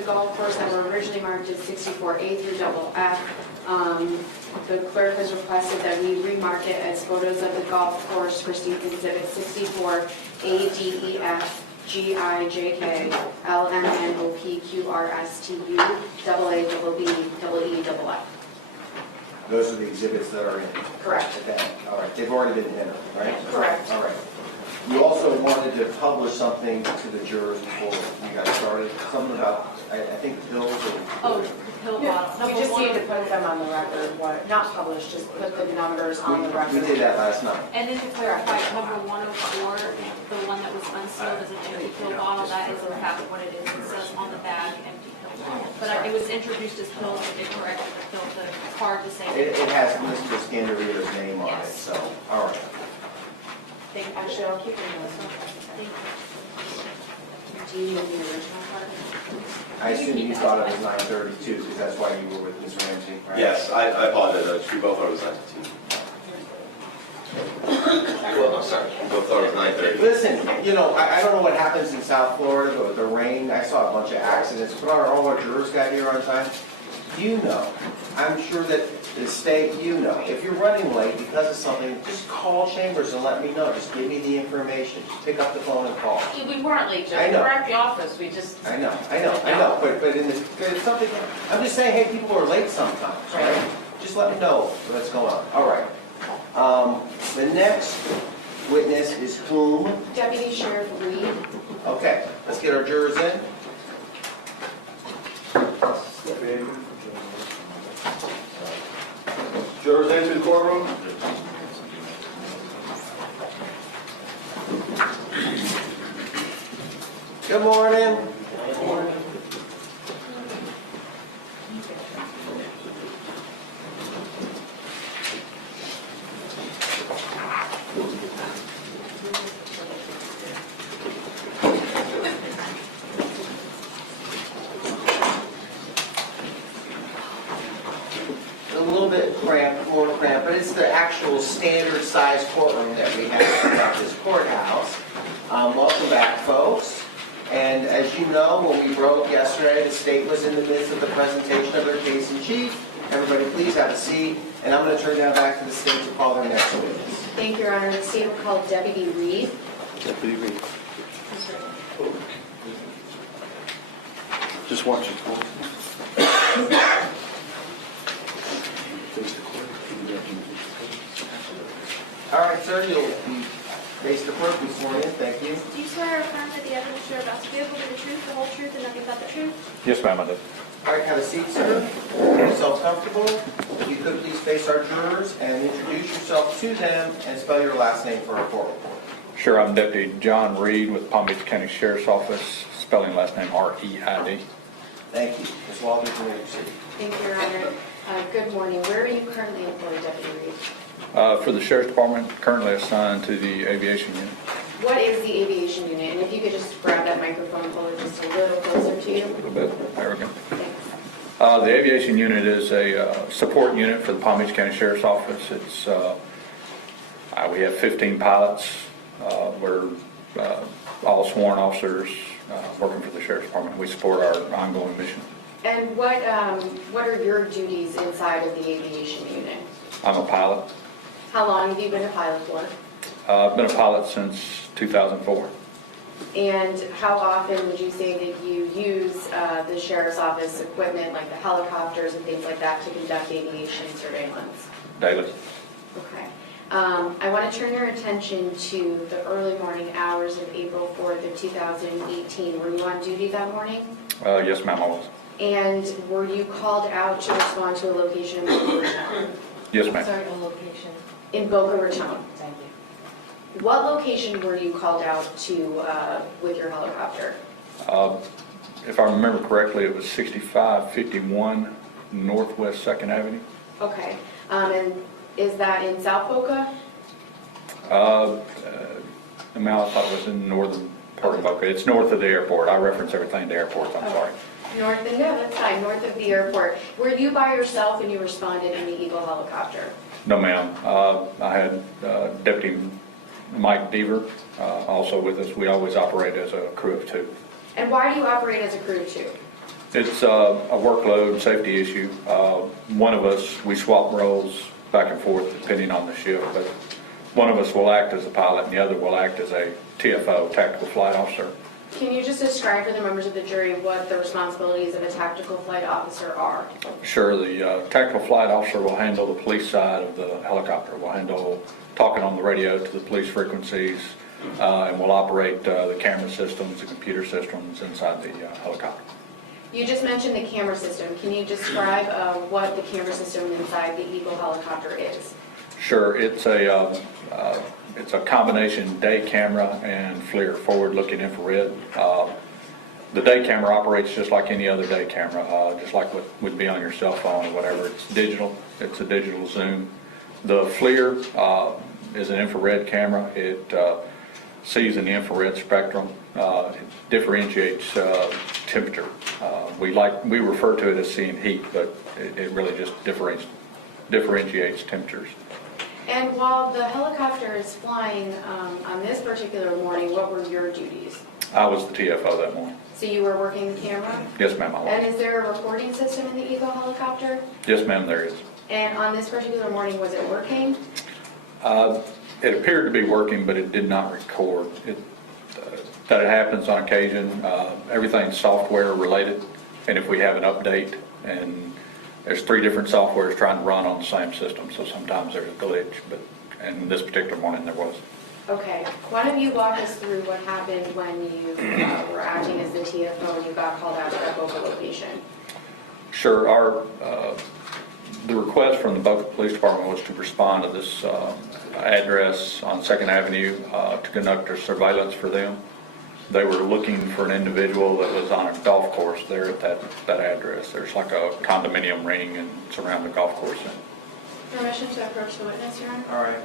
the golf course that were originally marked as 64A through double F. The clerk has requested that we remark it as photos of the golf course for student exhibit 64A-D-E-F. G-I-J-K, L-M-N-O-P-Q-R-S-T-U, AA-double-B-double-E-double-F. Those are the exhibits that are in. Correct. Okay, all right. They've already been entered, right? Correct. All right. You also wanted to publish something to the jurors before you got started. Something about, I think, pills or... Oh, the pill bottle. We just need to put them on the record, not publish, just put the numbers on the We record. did that last night. And then to clarify, number 104, the one that was unsealed as an empty pill bottle, that is in fact what it is. It says on the bag, empty pill bottle. But it was introduced as pills, but they corrected the card to say. It has Mr. Scandirito's name on it, Yes. so, all right. Actually, I'll keep them. Thank you. Do you need the original card? I assume you thought it was 9:32 because that's why you were with Ms. Ramsey, right? Yes, I apologize. We both thought it was 9:15. Well, I'm sorry. We both thought it was 9:30. Listen, you know, I don't know what happens in South Florida, but with the rain, I saw a bunch of accidents. But all our jurors got here on time. You know, I'm sure that the state, you know, if you're running late because of something, just call Chambers and let me know. Just give me the information. Just pick up the phone and call. We weren't late, Joe. I know. We were at the office, we just... I know. But in the, it's something, I'm just saying, hey, people are late sometimes, right? Just let me know what's going on. All right. The next witness is whom? Deputy Sheriff Reid. Okay, let's get our jurors in. Jurors enter the courtroom. Good morning. A little bit cramped, more cramped, but it's the actual standard size courtroom that we have at this courthouse. Welcome back, folks. And as you know, when we broke yesterday, the state was in the midst of the presentation of their case in chief. Everybody please have a seat, and I'm going to turn now back to the state to call their next witness. Thank you, Your Honor. The state will call Deputy Reid. Deputy Reid. Just watch it. All right, sir, you'll be face the clerk, be sworn in. Thank you. Do you swear or affirm that the evidence you're about to give will be the truth, the whole truth, and nothing but the truth? Yes, ma'am, I do. All right, have a seat, sir. Make yourself comfortable. If you could please face our jurors and introduce yourself to them and spell your last name for our court report. Sure, I'm Deputy John Reid with Palm Beach County Sheriff's Office, spelling last name R-E-I-D. Thank you. Ms. Walters, you may proceed. Thank you, Your Honor. Good morning. Where are you currently employed, Deputy Reid? For the Sheriff's Department, currently assigned to the Aviation Unit. What is the aviation unit? And if you could just grab that microphone forward just a little closer to you. A little bit, there we go. Thanks. The Aviation Unit is a support unit for the Palm Beach County Sheriff's Office. It's we have 15 pilots. We're all sworn officers working for the Sheriff's Department. We support our ongoing mission. And what are your duties inside of the aviation unit? I'm a pilot. How long have you been a pilot for? I've been a pilot since 2004. And how often would you say that you use the Sheriff's Office equipment, like the helicopters and things like that, to conduct aviation surveillance? Daily. Okay. I want to turn your attention to the early morning hours of April 4th of 2018. Were you on duty that morning? Yes, ma'am, I was. And were you called out to respond to a location in Boca Raton? Yes, ma'am. Sorry, the location. In Boca Raton. Thank you. What location were you called out to with your helicopter? If I remember correctly, it was 6551 Northwest 2nd Avenue. Okay. And is that in South Boca? I thought it was in northern part of Boca. It's north of the airport. I reference everything to airports, I'm sorry. North, no, that's fine, north of the airport. Were you by yourself when you responded in the Eagle helicopter? No, ma'am. I had Deputy Mike Deaver also with us. We always operate as a crew of two. And why do you operate as a crew of two? It's a workload safety issue. One of us, we swap roles back and forth depending on the shift, but one of us will act as a pilot and the other will act as a TFO, tactical flight officer. Can you just describe for the members of the jury what the responsibilities of a tactical flight officer are? Sure, the tactical flight officer will handle the police side of the helicopter. We'll handle talking on the radio to the police frequencies, and we'll operate the camera systems, the computer systems inside the helicopter. You just mentioned the camera system. Can you describe what the camera system inside the Eagle helicopter is? Sure, it's a combination day camera and FLIR, forward-looking infrared. The day camera operates just like any other day camera, just like what would be on your cell phone or whatever. It's digital. It's a digital zoom. The FLIR is an infrared camera. It sees in the infrared spectrum. It differentiates temperature. We refer to it as seeing heat, but it really just differentiates temperatures. And while the helicopter is flying on this particular morning, what were your duties? I was the TFO that morning. So you were working the camera? Yes, ma'am, I was. And is there a recording system in the Eagle helicopter? Yes, ma'am, there is. And on this particular morning, was it working? It appeared to be working, but it did not record. That it happens on occasion. Everything's software related, and if we have an update, and there's 3 different softwares trying to run on the same system, so sometimes there's a glitch, but in this particular morning there was. Okay. Why don't you walk us through what happened when you were acting as the TFO and you got called out to that Boca location? Sure. The request from the Boca Police Department was to respond to this address on 2nd Avenue to conduct a surveillance for them. They were looking for an individual that was on a golf course there at that address. There's like a condominium ring and it's around the golf course. Permission to approach the witness, Your Honor? All right.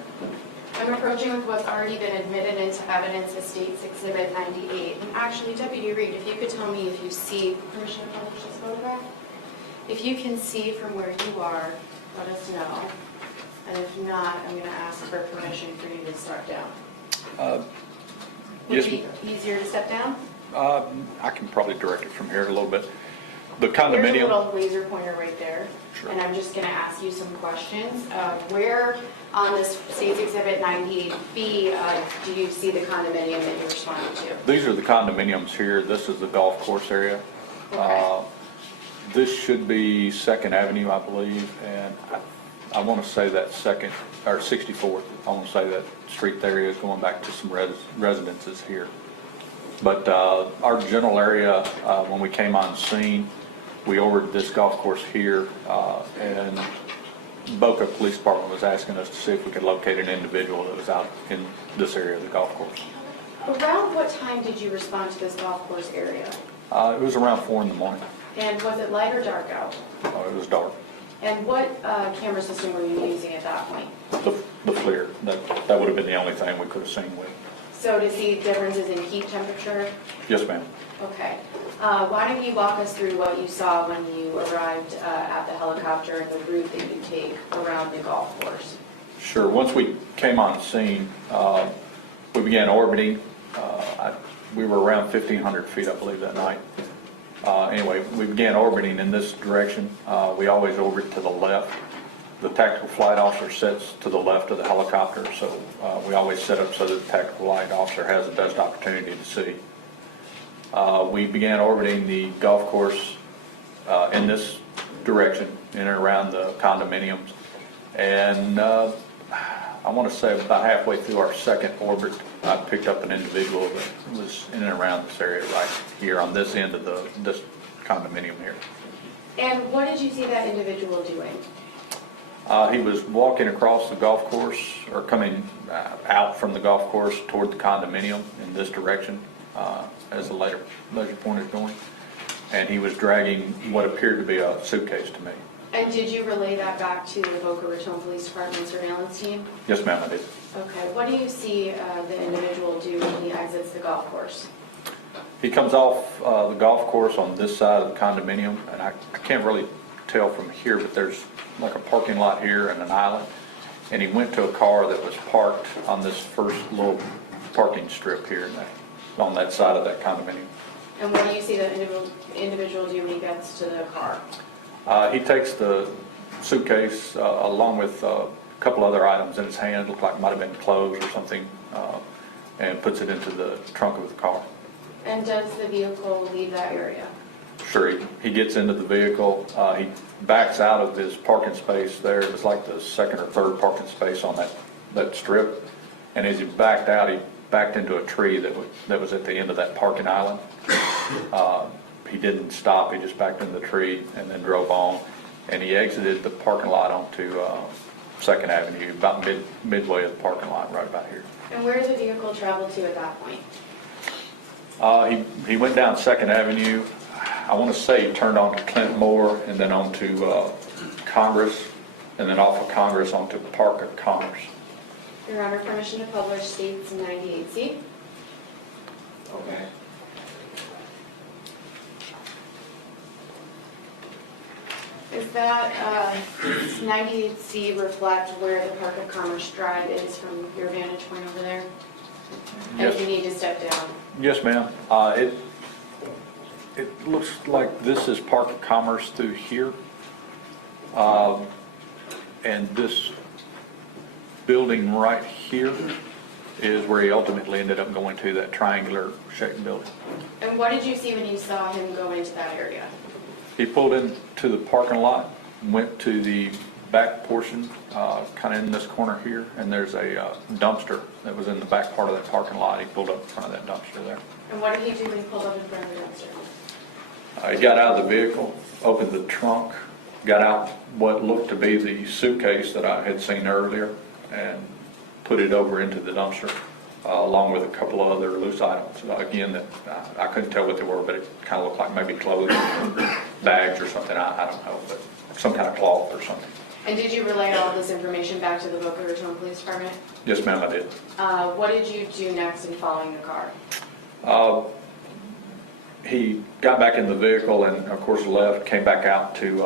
I'm approaching with what's already been admitted into evidence as State's Exhibit 98. And actually, Deputy Reid, if you could tell me if you see permission to publish this photograph? If you can see from where you are, let us know. And if not, I'm going to ask for permission for you to step down. Would Yes. it be easier to step down? I can probably direct it from here a little bit. The There's a condominium. little laser pointer right there. Sure. And I'm just going to ask you some questions. Where on this State's Exhibit 98B do you see the condominium that you're responding to? These are the condominiums here. This is the golf course area. Okay. This should be 2nd Avenue, I believe, and I want to say that 2nd or 64th. I want to say that street there is going back to some residences here. But our general area, when we came on scene, we ordered this golf course here, and Boca Police Department was asking us to see if we could locate an individual that was out in this area of the golf course. Around what time did you respond to this golf course area? It was around 4 in the morning. And was it light or dark out? It was dark. And what camera system were you using at that point? The FLIR, that would have been the only thing we could have seen with. So to see differences in heat temperature? Yes, ma'am. Okay. Why don't you walk us through what you saw when you arrived at the helicopter and the route that you take around the golf course? Sure. Once we came on scene, we began orbiting. We were around 1,500 feet, I believe, that night. Anyway, we began orbiting in this direction. We always orbit to the left. The tactical flight officer sits to the left of the helicopter, so we always set up so that the tactical flight officer has the best opportunity to see. We began orbiting the golf course in this direction, in and around the condominiums. And I want to say about halfway through our 2nd orbit, I picked up an individual that was in and around this area right here on this end of this condominium here. And what did you see that individual doing? He was walking across the golf course, or coming out from the golf course toward the condominium in this direction, as the laser point is going. And he was dragging what appeared to be a suitcase to me. And did you relay that back to the Boca Raton Police Department surveillance team? Yes, ma'am, I did. Okay. What do you see the individual do when he exits the golf course? He comes off the golf course on this side of the condominium, and I can't really tell from here, but there's like a parking lot here and an island. And he went to a car that was parked on this first little parking strip here on that side of that condominium. And what do you see the individual do when he gets to the car? He takes the suitcase along with a couple other items in his hand, looked like it might have been clothes or something, and puts it into the trunk of the car. And does the vehicle leave that area? Sure, he gets into the vehicle, he backs out of his parking space there. It was like the second or third parking space on that strip. And as he backed out, he backed into a tree that was at the end of that parking island. He didn't stop, he just backed into the tree and then drove on. And he exited the parking lot onto 2nd Avenue, about midway of the parking lot, right about here. And where did the vehicle travel to at that point? He went down 2nd Avenue. I want to say he turned onto Clint Moore and then onto Congress, and then off of Congress onto Park of Commerce. Your Honor, permission to publish states 98C. Okay. Is that, does 98C reflect where the Park of Commerce Drive is from your vantage point over there? And Yes. if you need to step down. Yes, ma'am. It looks like this is Park of Commerce through here. And this building right here is where he ultimately ended up going to, that triangular shaped building. And what did you see when you saw him go into that area? He pulled into the parking lot, went to the back portion, kind of in this corner here, and there's a dumpster that was in the back part of that parking lot. He pulled up in front of that dumpster there. And what did he do when he pulled up in front of the dumpster? He got out of the vehicle, opened the trunk, got out what looked to be the suitcase that I had seen earlier, and put it over into the dumpster, along with a couple of other loose items. Again, that I couldn't tell what they were, but it kind of looked like maybe clothes, bags or something. I don't know, but some kind of cloth or something. And did you relay all of this information back to the Boca Raton Police Department? Yes, ma'am, I did. What did you do next in following the car? He got back in the vehicle and, of course, left, came back out to,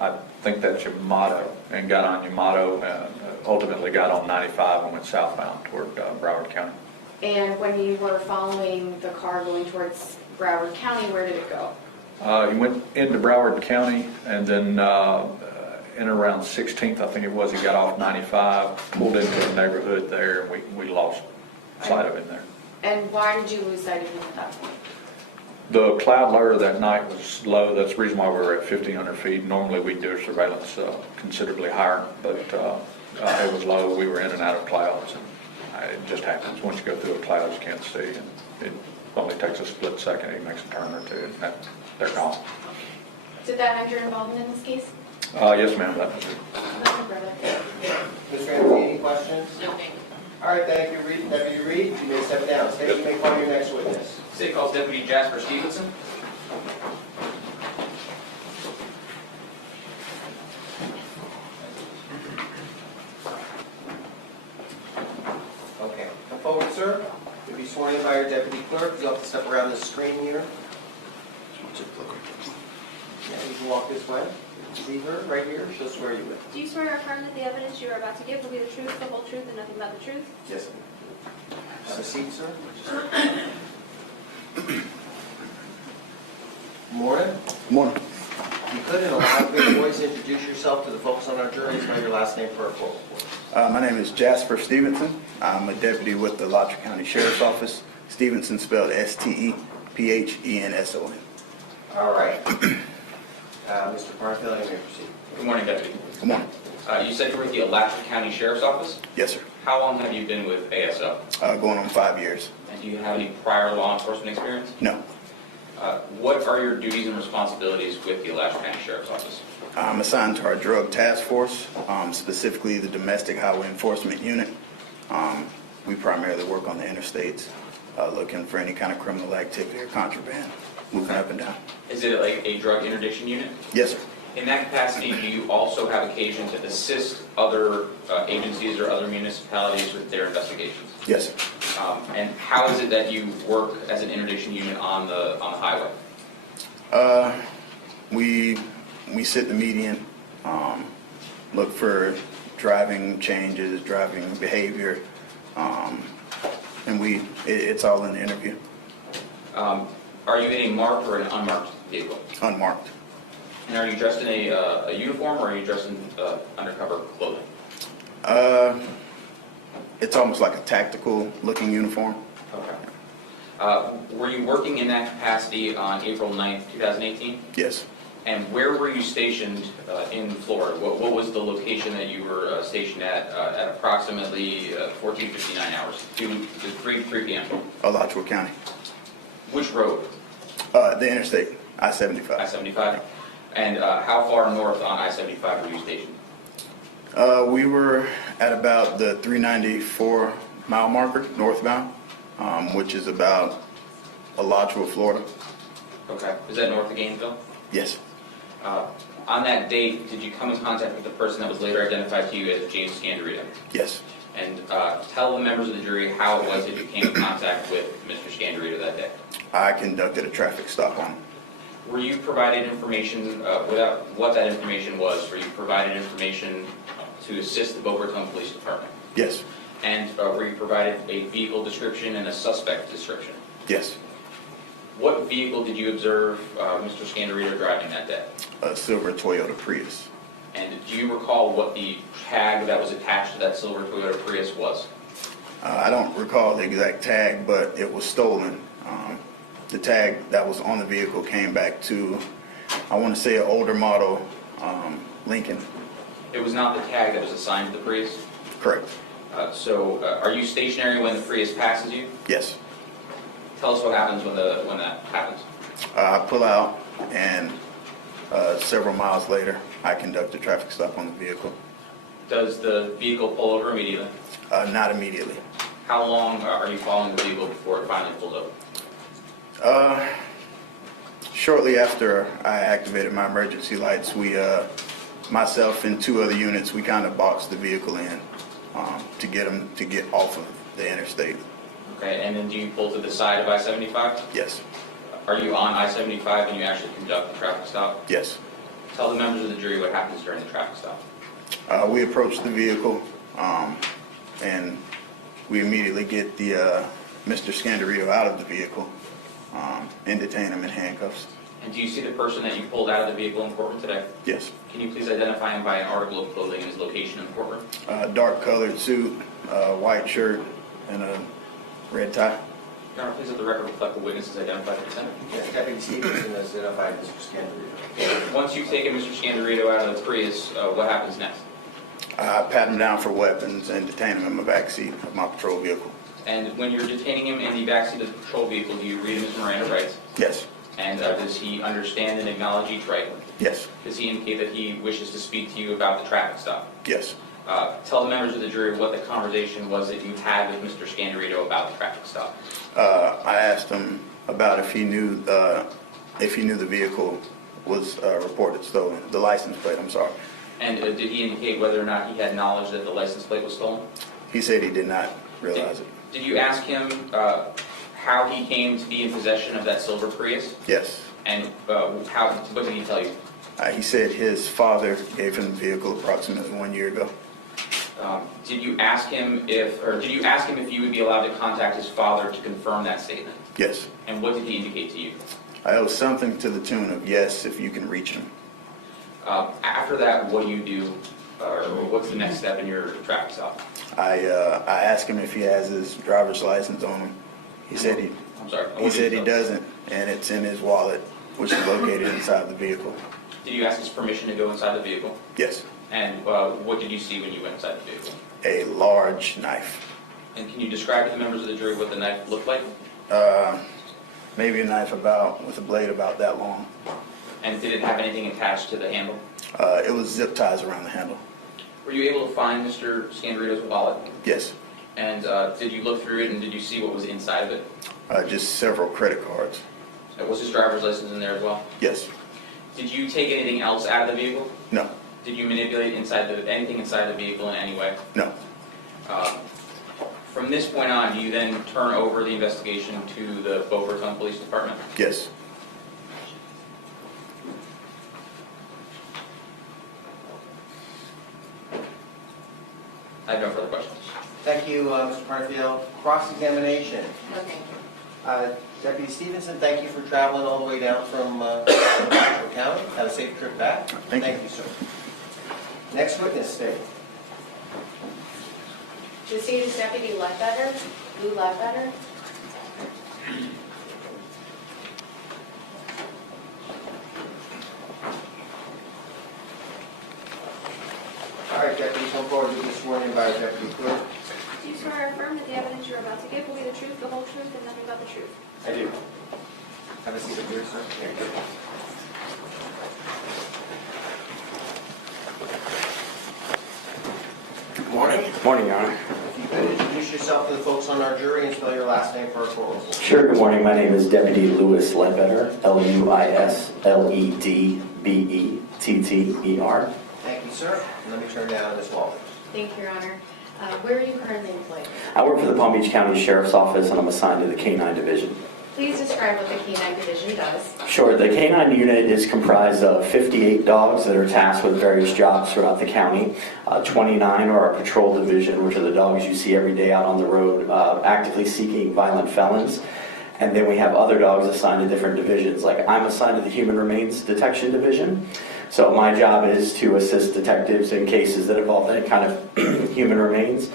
I think that's Motte, and got on Motte, and ultimately got on 95 and went southbound toward Broward County. And when you were following the car going towards Broward County, where did it go? He went into Broward County, and then in around 16th, I think it was, he got off 95, pulled into the neighborhood there, and we lost sight of him there. And why did you lose sight of him at that point? The cloud layer that night was low. That's the reason why we were at 1,500 feet. Normally we do surveillance considerably higher, but it was low. We were in and out of clouds, and it just happens. Once you go through a cloud, you can't see, and it only takes a split second. He makes a turn or two, and they're gone. Did that have your involvement in this case? Yes, ma'am. That was it. Ms. Ramsey, any questions? No, thank you. All right, thank you, Reid. Deputy Reid, you may step down. State, you may call your next witness. State calls Deputy Jasper Stephenson. Okay, come forward, sir. You'll be sworn in by your deputy clerk. You'll have to step around the screen here. Yeah, you can walk this way. See her right here? She'll swear you in. Do you swear or affirm that the evidence you are about to give will be the truth, the whole truth, and nothing but the truth? Yes. Have a seat, sir. Morning. Morning. If you could, in a loud, big voice, introduce yourself to the folks on our jury. Spell your last name for a quote. My name is Jasper Stephenson. I'm a deputy with the Law&Crime County Sheriff's Office. Stephenson spelled Stephenson. All right. Mr. Barfield, you may proceed. Good morning, Deputy. Good morning. You said you were at the Alachua County Sheriff's Office. Yes, sir. How long have you been with ASO? Going on 5 years. And do you have any prior law enforcement experience? No. What are your duties and responsibilities with the Alachua County Sheriff's Office? I'm assigned to our drug task force, specifically the Domestic Highway Enforcement Unit. We primarily work on the interstates, looking for any kind of criminal activity or contraband, moving up and down. Is it like a drug interdiction unit? Yes, sir. In that capacity, do you also have occasion to assist other agencies or other municipalities with their investigations? Yes, sir. And how is it that you work as an interdiction unit on the highway? We sit the median, look for driving changes, driving behavior, and it's all in the interview. Are you in a marked or an unmarked vehicle? Unmarked. And are you dressed in a uniform or are you dressed in undercover clothing? It's almost like a tactical looking uniform. Okay. Were you working in that capacity on April 9th, 2018? Yes. And where were you stationed in Florida? What was the location that you were stationed at approximately 14:59 hours to 3 p.m.? Alachua County. Which road? The interstate, I-75. I-75? And how far north on I-75 were you stationed? We were at about the 394 mile marker northbound, which is about Alachua, Florida. Okay. Is that north of Gainesville? Yes. On that date, did you come in contact with the person that was later identified to you as James Scandirito? Yes. And tell the members of the jury how it was that you came in contact with Mr. Scandirito that day. I conducted a traffic stop on him. Were you provided information, without what that information was, were you provided information to assist the Boca Raton Police Department? Yes. And were you provided a vehicle description and a suspect description? Yes. What vehicle did you observe Mr. Scandirito driving that day? A silver Toyota Prius. And do you recall what the tag that was attached to that silver Toyota Prius was? I don't recall the exact tag, but it was stolen. The tag that was on the vehicle came back to, I want to say, an older model Lincoln. It was not the tag that was assigned to the Prius? Correct. So are you stationary when the Prius passes you? Yes. Tell us what happens when that happens. I pull out, and several miles later, I conduct a traffic stop on the vehicle. Does the vehicle pull over immediately? Not immediately. How long are you following the vehicle before it finally pulls over? Shortly after I activated my emergency lights, myself and 2 other units, we kind of boxed the vehicle in to get them to get off of the interstate. Okay, and then do you pull to the side of I-75? Yes. Are you on I-75 and you actually conduct the traffic stop? Yes. Tell the members of the jury what happens during the traffic stop. We approach the vehicle, and we immediately get the Mr. Scandirito out of the vehicle and detain him in handcuffs. And do you see the person that you pulled out of the vehicle in courtroom today? Yes. Can you please identify him by an article of clothing and his location in the courtroom? Dark colored suit, white shirt, and a red tie. Your Honor, please let the record reflect the witnesses identified at the center. Yes, Deputy Stephenson has identified Mr. Scandirito. Once you've taken Mr. Scandirito out of the Prius, what happens next? I pat him down for weapons and detain him in my backseat of my patrol vehicle. And when you're detaining him in the backseat of the patrol vehicle, do you read him his Miranda rights? Yes. And does he understand and acknowledge each right? Yes. Does he indicate that he wishes to speak to you about the traffic stop? Yes. Tell the members of the jury what the conversation was that you had with Mr. Scandirito about the traffic stop. I asked him about if he knew the vehicle was reported stolen, the license plate, I'm sorry. And did he indicate whether or not he had knowledge that the license plate was stolen? He said he did not realize it. Did you ask him how he came to be in possession of that silver Prius? Yes. And what did he tell you? He said his father gave him the vehicle approximately 1 year ago. Did you ask him if you would be allowed to contact his father to confirm that statement? Yes. And what did he indicate to you? I owe something to the tune of yes, if you can reach him. After that, what do you do, or what's the next step in your traffic stop? I asked him if he has his driver's license on him. He said he I'm sorry. He said he doesn't, and it's in his wallet, which is located inside the vehicle. Did you ask his permission to go inside the vehicle? Yes. And what did you see when you went inside the vehicle? A large knife. And can you describe to the members of the jury what the knife looked like? Maybe a knife with a blade about that long. And did it have anything attached to the handle? It was zip ties around the handle. Were you able to find Mr. Scandirito's wallet? Yes. And did you look through it and did you see what was inside of it? Just several credit cards. Was his driver's license in there as well? Yes. Did you take anything else out of the vehicle? No. Did you manipulate anything inside the vehicle in any way? No. From this point on, do you then turn over the investigation to the Boca Raton Police Department? Yes. I have no further questions. Thank you, Mr. Parfield. Cross-examination. Okay. Deputy Stephenson, thank you for traveling all the way down from Nashville County. Have a safe trip back. Thank you. Thank you, sir. Next witness, state. The state is Deputy Ledbetter, Lou Ledbetter. All right, deputy, come forward to be sworn in by our deputy clerk. Do you swear or affirm that the evidence you are about to give will be the truth, the whole truth, and nothing but the truth? I do. Have a seat up here, sir. Thank you. Morning. Morning, Your Honor. If you could introduce yourself to the folks on our jury and spell your last name for our court report. Sure, good morning. My name is Deputy Louis Ledbetter, Lusledbetter. Thank you, sir. And let me turn down Ms. Walters. Thank you, Your Honor. Where are you currently employed? I work for the Palm Beach County Sheriff's Office, and I'm assigned to the K-9 Division. Please describe what the K-9 division does. Sure, the K-9 unit is comprised of 58 dogs that are tasked with various jobs throughout the county. 29 are our patrol division, which are the dogs you see every day out on the road actively seeking violent felons. And then we have other dogs assigned to different divisions. Like I'm assigned to the Human Remains Detection Division. So my job is to assist detectives in cases that involve any kind of human remains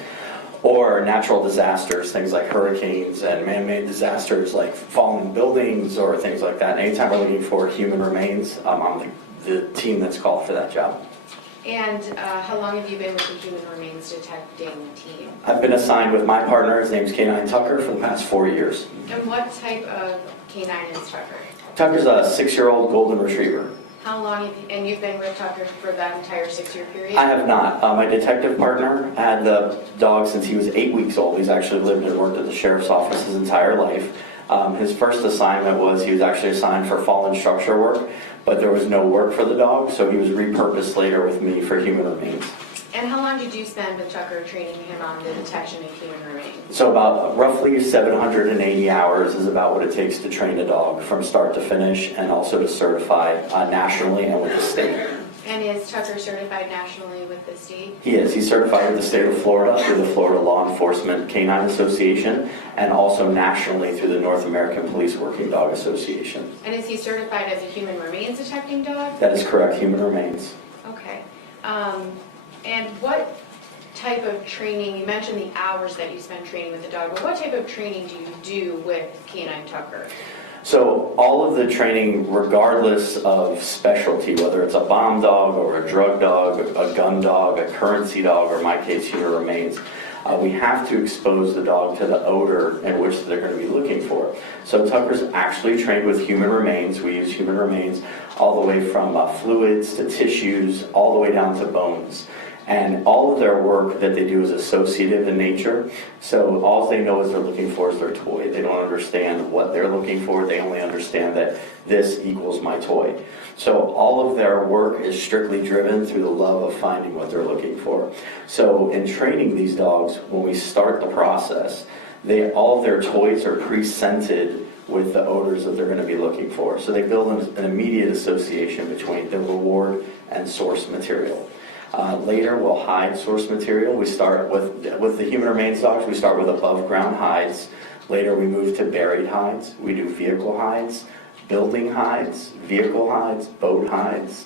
or natural disasters, things like hurricanes and man-made disasters like falling buildings or things like that. Anytime we're looking for human remains, I'm the team that's called for that job. And how long have you been with the Human Remains Detecting team? I've been assigned with my partner, his name's K9 Tucker, for the past 4 years. And what type of K-9 is Tucker? Tucker's a 6-year-old golden retriever. How long have you, and you've been with Tucker for that entire 6-year period? I have not. My detective partner had the dog since he was 8 weeks old. He's actually lived and worked at the sheriff's office his entire life. His first assignment was he was actually assigned for fallen structure work, but there was no work for the dog, so he was repurposed later with me for human remains. And how long did you spend with Tucker training him on the detection of human remains? So about roughly 780 hours is about what it takes to train a dog from start to finish, and also to certify nationally and with the state. And is Tucker certified nationally with the state? He is. He's certified with the state of Florida through the Florida Law Enforcement Canine Association, and also nationally through the North American Police Working Dog Association. And is he certified as a human remains detecting dog? That is correct, human remains. Okay. And what type of training, you mentioned the hours that you spend training with the dog, but what type of training do you do with K9 Tucker? So all of the training, regardless of specialty, whether it's a bomb dog or a drug dog, a gun dog, a currency dog, or in my case, human remains, we have to expose the dog to the odor in which they're going to be looking for. So Tucker's actually trained with human remains. We use human remains all the way from fluids to tissues, all the way down to bones. And all of their work that they do is associative in nature. So all they know is they're looking for is their toy. They don't understand what they're looking for. They only understand that this equals my toy. So all of their work is strictly driven through the love of finding what they're looking for. So in training these dogs, when we start the process, all of their toys are pre-scented with the odors that they're going to be looking for. So they build an immediate association between the reward and source material. Later, we'll hide source material. We start with the human remains dogs, we start with above ground hides. Later, we move to buried hides. We do vehicle hides, building hides, vehicle hides, boat hides.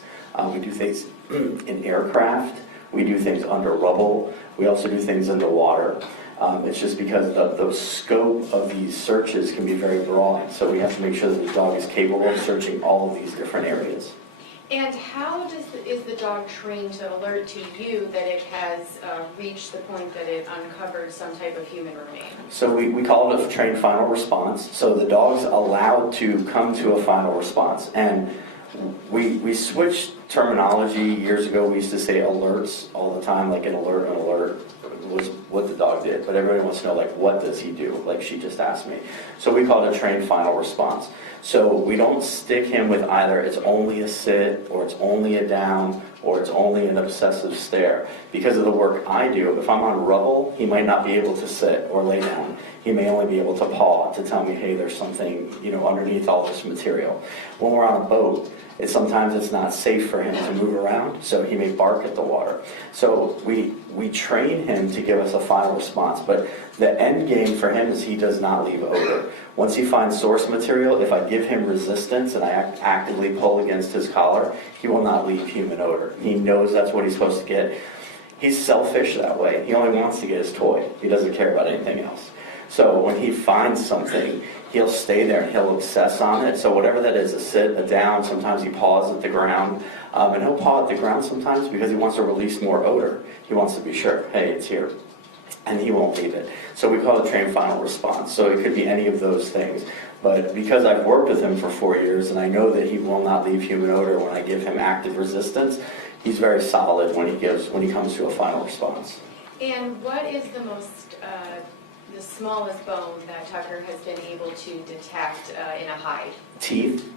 We do things in aircraft. We do things under rubble. We also do things in the water. It's just because the scope of these searches can be very broad. So we have to make sure that the dog is capable of searching all of these different areas. And how is the dog trained to alert to you that it has reached the point that it uncovered some type of human remain? So we call it a trained final response. So the dog's allowed to come to a final response. And we switched terminology years ago. We used to say alerts all the time, like an alert was what the dog did. But everybody wants to know, like, what does he do? Like she just asked me. So we call it a trained final response. So we don't stick him with either it's only a sit, or it's only a down, or it's only an obsessive stare. Because of the work I do, if I'm on rubble, he might not be able to sit or lay down. he may only be able to paw to tell me, hey, there's something, underneath all this material. When we're on a boat, sometimes it's not safe for him to move around, so he may bark at the water. So we train him to give us a final response, but the end game for him is he does not leave odor. Once he finds source material, if I give him resistance and I actively pull against his collar, he will not leave human odor. He knows that's what he's supposed to get. He's selfish that way. He only wants to get his toy. He doesn't care about anything else. So when he finds something, he'll stay there and he'll obsess on it. So whatever that is, a sit, a down, sometimes he paws at the ground. And he'll paw at the ground sometimes because he wants to release more odor. He wants to be sure, hey, it's here. And he won't leave it. So we call it train final response. So it could be any of those things. But because I've worked with him for 4 years and I know that he will not leave human odor when I give him active resistance, he's very solid when he comes to a final response. And what is the smallest bone that Tucker has been able to detect in a hide? Teeth,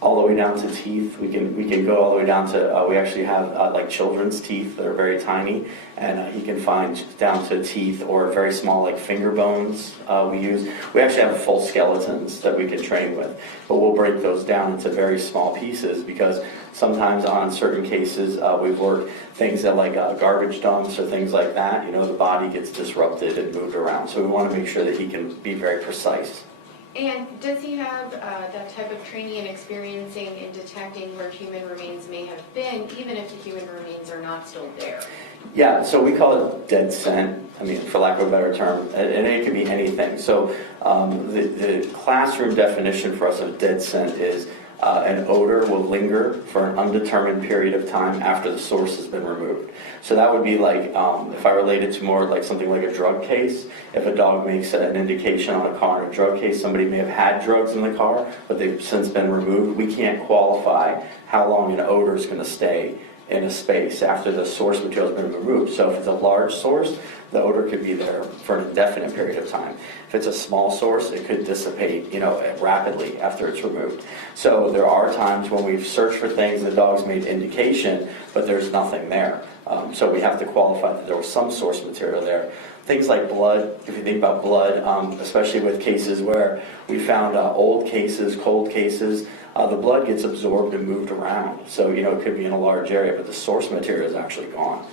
all the way down to teeth. We can go all the way down to, we actually have like children's teeth that are very tiny, and he can find down to teeth or very small like finger bones we use. We actually have full skeletons that we can train with, but we'll break those down into very small pieces because sometimes on certain cases we've worked things that like garbage dumps or things like that, the body gets disrupted and moved around. So we want to make sure that he can be very precise. And does he have that type of training and experiencing in detecting where human remains may have been, even if the human remains are not still there? Yeah, so we call it dead scent, for lack of a better term, and it could be anything. So the classroom definition for us of dead scent is an odor will linger for an undetermined period of time after the source has been removed. So that would be like, if I related to more like something like a drug case, if a dog makes an indication on a car in a drug case, somebody may have had drugs in the car, but they've since been removed. We can't qualify how long an odor is going to stay in a space after the source material has been removed. So if it's a large source, the odor could be there for an indefinite period of time. If it's a small source, it could dissipate, rapidly after it's removed. So there are times when we've searched for things, the dog's made indication, but there's nothing there. So we have to qualify that there was some source material there. Things like blood, if you think about blood, especially with cases where we found old cases, cold cases, the blood gets absorbed and moved around. So, it could be in a large area, but the source material is actually gone.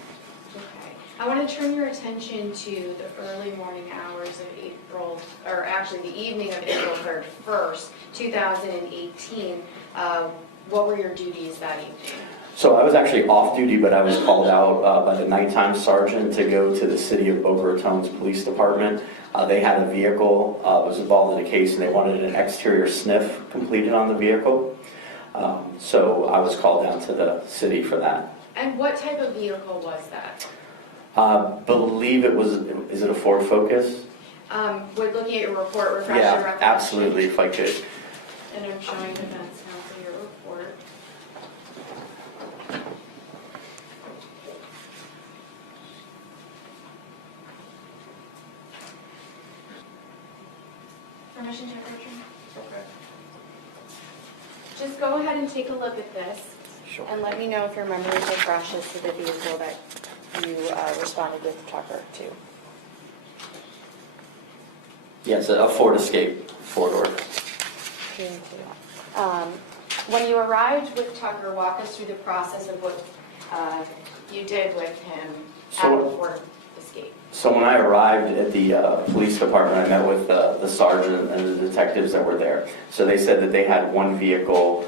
Okay. I want to turn your attention to the early morning hours of April, or actually the evening of April 3rd, 1st, 2018. What were your duties that evening? So I was actually off duty, but I was called out by the nighttime sergeant to go to the city of Boca Raton's police department. They had a vehicle, was involved in a case, and they wanted an exterior sniff completed on the vehicle. So I was called down to the city for that. And what type of vehicle was that? Believe it was, is it a Ford Focus? We're looking at your report, refresh your Yeah, recollection. absolutely, if I could. And I'm showing defense counsel your report. Permission to Courtroom? Okay. Just go ahead and take a look at this. Sure. And let me know if your memories are fresh as to the vehicle that you responded with Tucker to. Yes, a Ford Escape, four-door. When you arrived with Tucker, walk us through the process of what you did with him at the Ford Escape. So when I arrived at the police department, I met with the sergeant and the detectives that were there. So they said that they had one vehicle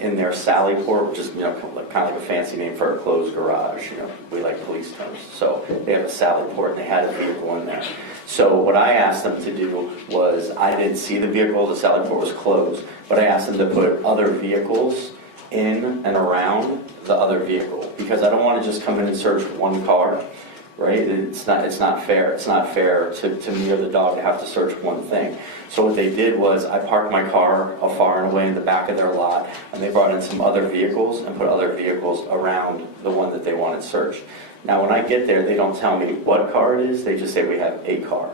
in their sally port, which is kind of like a fancy name for a closed garage. We like police terms. So they have a sally port, and they had a vehicle in there. So what I asked them to do was, I didn't see the vehicle, the sally port was closed, but I asked them to put other vehicles in and around the other vehicle, because I don't want to just come in and search one car. Right? It's not fair. It's not fair to me or the dog to have to search one thing. So what they did was, I parked my car far and away in the back of their lot, and they brought in some other vehicles and put other vehicles around the one that they wanted searched. Now when I get there, they don't tell me what car it is, they just say we have a car.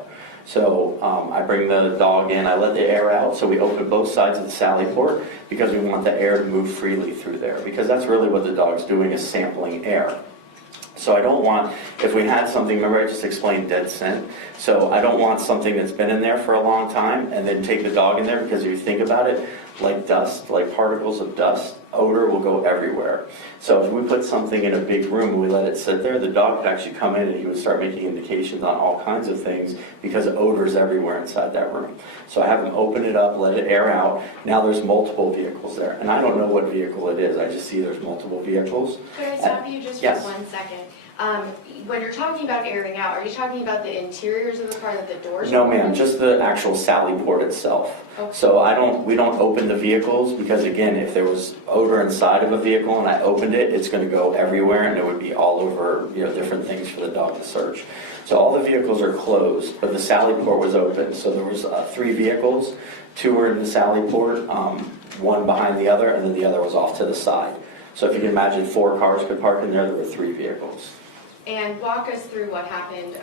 So I bring the dog in, I let the air out, so we open both sides of the sally port because we want the air to move freely through there, because that's really what the dog's doing, is sampling air. So I don't want, if we had something, remember I just explained dead scent? So I don't want something that's been in there for a long time and then take the dog in there, because if you think about it, like dust, like particles of dust, odor will go everywhere. So if we put something in a big room and we let it sit there, the dog could actually come in and he would start making indications on all kinds of things, because odor's everywhere inside that room. So I have him open it up, let it air out. Now there's multiple vehicles there, and I don't know what vehicle it is. I just see there's multiple vehicles. Could I stop you just for Yes. 1 second? When you're talking about airing out, are you talking about the interiors of the car, that the doors? No, are ma'am, open? just the actual sally port itself. Okay. So we don't open the vehicles, because again, if there was odor inside of a vehicle and I opened it, it's going to go everywhere and it would be all over, different things for the dog to search. So all the vehicles are closed, but the sally port was open. So there was 3 vehicles, 2 were in the sally port, one behind the other, and then the other was off to the side. So if you can imagine 4 cars could park in there, there were 3 vehicles. And walk us through what happened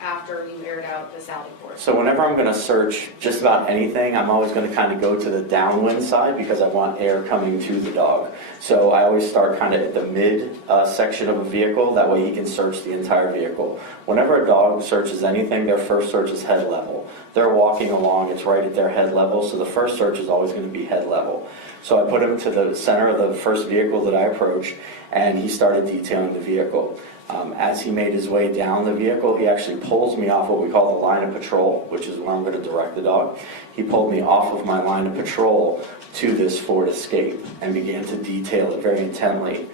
after you aired out the sally port. So whenever I'm going to search just about anything, I'm always going to kind of go to the downwind side, because I want air coming to the dog. So I always start kind of at the mid section of a vehicle, that way he can search the entire vehicle. Whenever a dog searches anything, their first search is head level. They're walking along, it's right at their head level, so the first search is always going to be head level. So I put him to the center of the first vehicle that I approached, and he started detailing the vehicle. As he made his way down the vehicle, he actually pulls me off what we call the line of patrol, which is where I'm going to direct the dog. He pulled me off of my line of patrol to this Ford Escape and began to detail it very intently.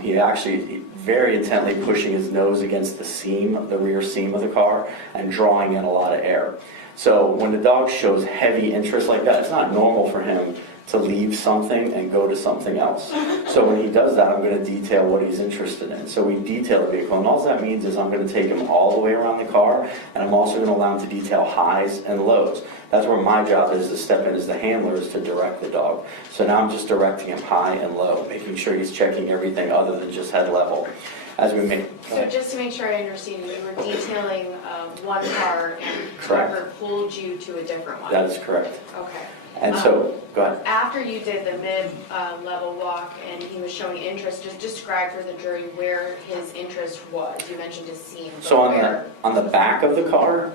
He actually very intently pushing his nose against the seam, the rear seam of the car, and drawing in a lot of air. So when the dog shows heavy interest like that, it's not normal for him to leave something and go to something else. So when he does that, I'm going to detail what he's interested in. So we detail the vehicle, and all that means is I'm going to take him all the way around the car, and I'm also going to allow him to detail highs and lows. That's where my job is to step in as the handler, is to direct the dog. So now I'm just directing him high and low, making sure he's checking everything other than just head level. As we make. So just to make sure I understand, you were detailing one car and Correct. whoever pulled you to a different one? That is correct. Okay. And so, go ahead. After you did the mid-level walk and he was showing interest, just describe for the jury where his interest was. You mentioned his seam. but So where? on the back of the car,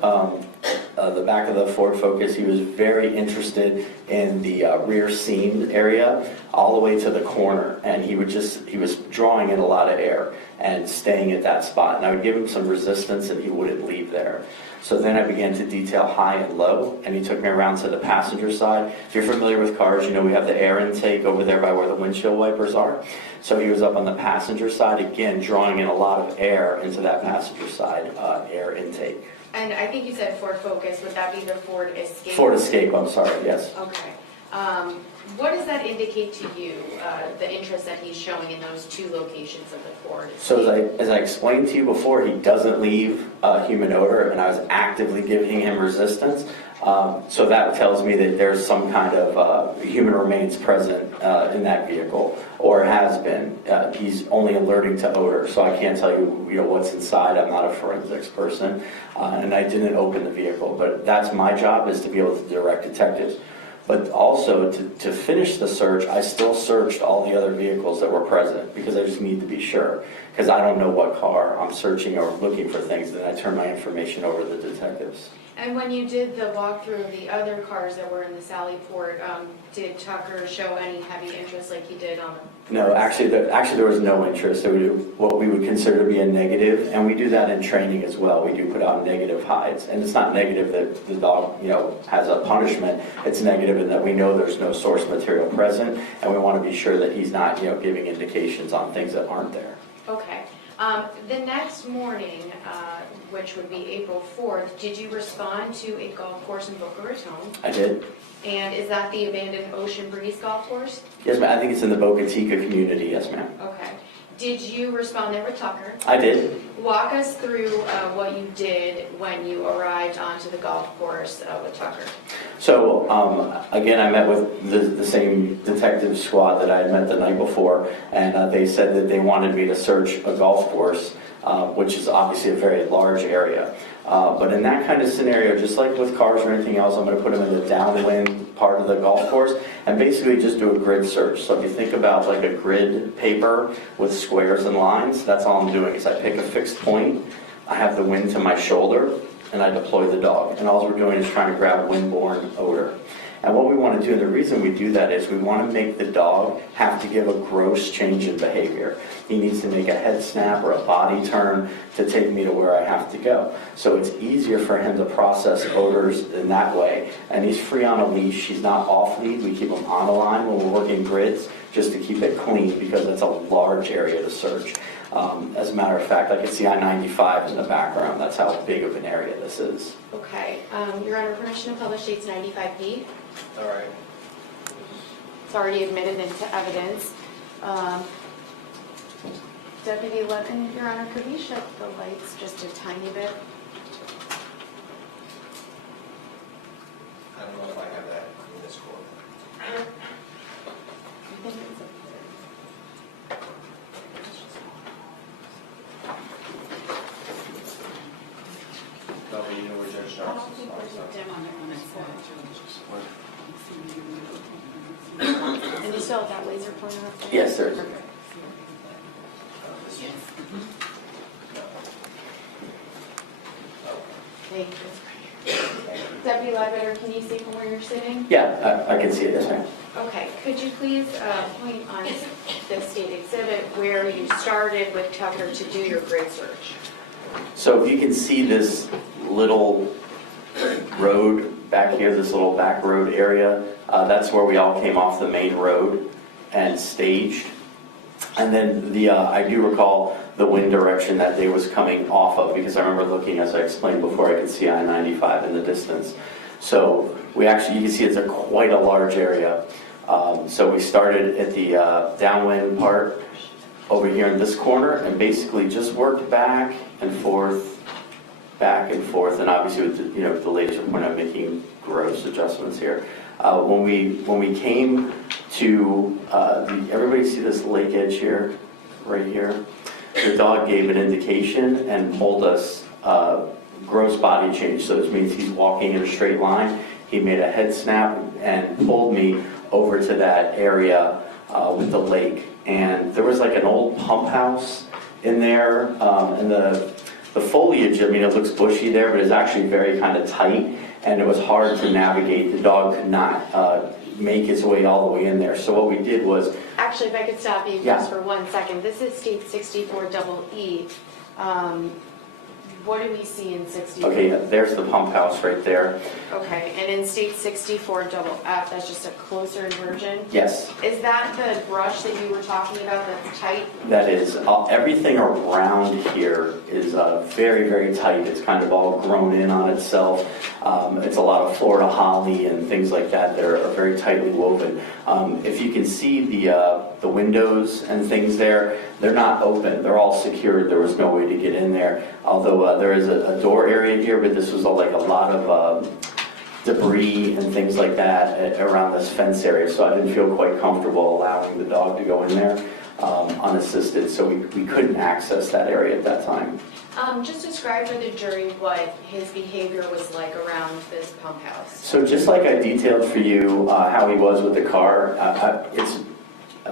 the back of the Ford Focus, he was very interested in the rear seam area all the way to the corner, and he was drawing in a lot of air and staying at that spot. And I would give him some resistance and he wouldn't leave there. So then I began to detail high and low, and he took me around to the passenger side. If you're familiar with cars, we have the air intake over there by where the windshield wipers are. So he was up on the passenger side, again, drawing in a lot of air into that passenger side air intake. And I think you said Ford Focus. Would that be the Ford Escape? Ford Escape, I'm sorry, yes. Okay. What does that indicate to you, the interest that he's showing in those 2 locations of the Ford Escape? So as I explained to you before, he doesn't leave human odor, and I was actively giving him resistance. So that tells me that there's some kind of human remains present in that vehicle, or has been. He's only alerting to odor, so I can't tell you, what's inside. I'm not a forensics person, and I didn't open the vehicle. But that's my job, is to be able to direct detectives. But also, to finish the search, I still searched all the other vehicles that were present, because I just need to be sure. Because I don't know what car I'm searching or looking for things, then I turn my information over to the detectives. And when you did the walkthrough of the other cars that were in the Sally Port, did Tucker show any heavy interest like he did on the... No, actually there was no interest. It was what we would consider to be a negative, and we do that in training as well. We do put out negative hides, and it's not negative that the dog, has a punishment. It's negative in that we know there's no source material present, and we want to be sure that he's not, giving indications on things that aren't there. Okay. The next morning, which would be April 4th, did you respond to a golf course in Boca Raton? I did. And is that the abandoned Ocean Breeze golf course? Yes, ma'am. I think it's in the Boca Chica community. Yes, ma'am. Okay. Did you respond there with Tucker? I did. Walk us through what you did when you arrived onto the golf course with Tucker. So, again, I met with the same detective squad that I had met the night before, and they said that they wanted me to search a golf course which is obviously a very large area. But in that kind of scenario, just like with cars or anything else, I'm going to put them in the downwind part of the golf course and basically just do a grid search. So if you think about like a grid paper with squares and lines, that's all I'm doing is I pick a fixed point, I have the wind to my shoulder, and I deploy the dog. And all we're doing is trying to grab windborne odor. And what we want to do, and the reason we do that is we want to make the dog have to give a gross change in behavior. He needs to make a head snap or a body turn to take me to where I have to go. So it's easier for him to process odors in that way. And he's free on a leash. He's not off lead. We keep him on a line when we're working grids just to keep it clean because it's a large area to search. As a matter of fact, I can see I-95 in the background. That's how big of an area this is. Okay, Your Honor, permission to publish states 95B. All right. It's already admitted into evidence. Deputy Levin, Your Honor, could we shut the lights just a tiny bit? I don't know if I have that in this court. I think it's up there. No, but you know where Judge I don't Johnson's think there's a office dim on there on that side. And you still have that laser pointer up there? Yes, sir. Okay. Thank you. Deputy Ledbetter, can you see from where you're sitting? Yeah, I can see it, yes, ma'am. Okay, could you please point on the state exhibit where you started with Tucker to do your grid search? So if you can see this little road back here, this little back road area, that's where we all came off the main road and staged. And then I do recall the wind direction that day was coming off of, because I remember looking, as I explained before, I could see I-95 in the distance. So we actually, you can see it's quite a large area. So we started at the downwind part over here in this corner and basically just worked back and forth, and obviously with the laser point, I'm making gross adjustments here. When we came to everybody see this lake edge here, right here? The dog gave an indication and told us gross body change. So this means he's walking in a straight line. He made a head snap and pulled me over to that area with the lake. And there was like an old pump house in there, and the foliage, I mean, it looks bushy there, but it's actually very kind of tight, and it was hard to navigate. The dog could not make his way all the way in there. So what we did was... Actually, if I could stop you Yeah. just for 1 second. This is state 64 double E. What do we see in 64? Okay, there's the pump house right there. Okay, and in state 64 double F, that's just a closer inversion? Yes, Is that the brush that you were talking about that's tight? that is. Everything around here is very, very tight. It's kind of all grown in on itself. It's a lot of Florida holly and things like that that are very tightly woven. If you can see the windows and things there, they're not open. They're all secured. There was no way to get in there. Although there is a door area here, but this was like a lot of debris and things like that around this fence area. So I didn't feel quite comfortable allowing the dog to go in there unassisted. So we couldn't access that area at that time. Just describe for the jury what his behavior was like around this pump house. So just like I detailed for you how he was with the car, it's,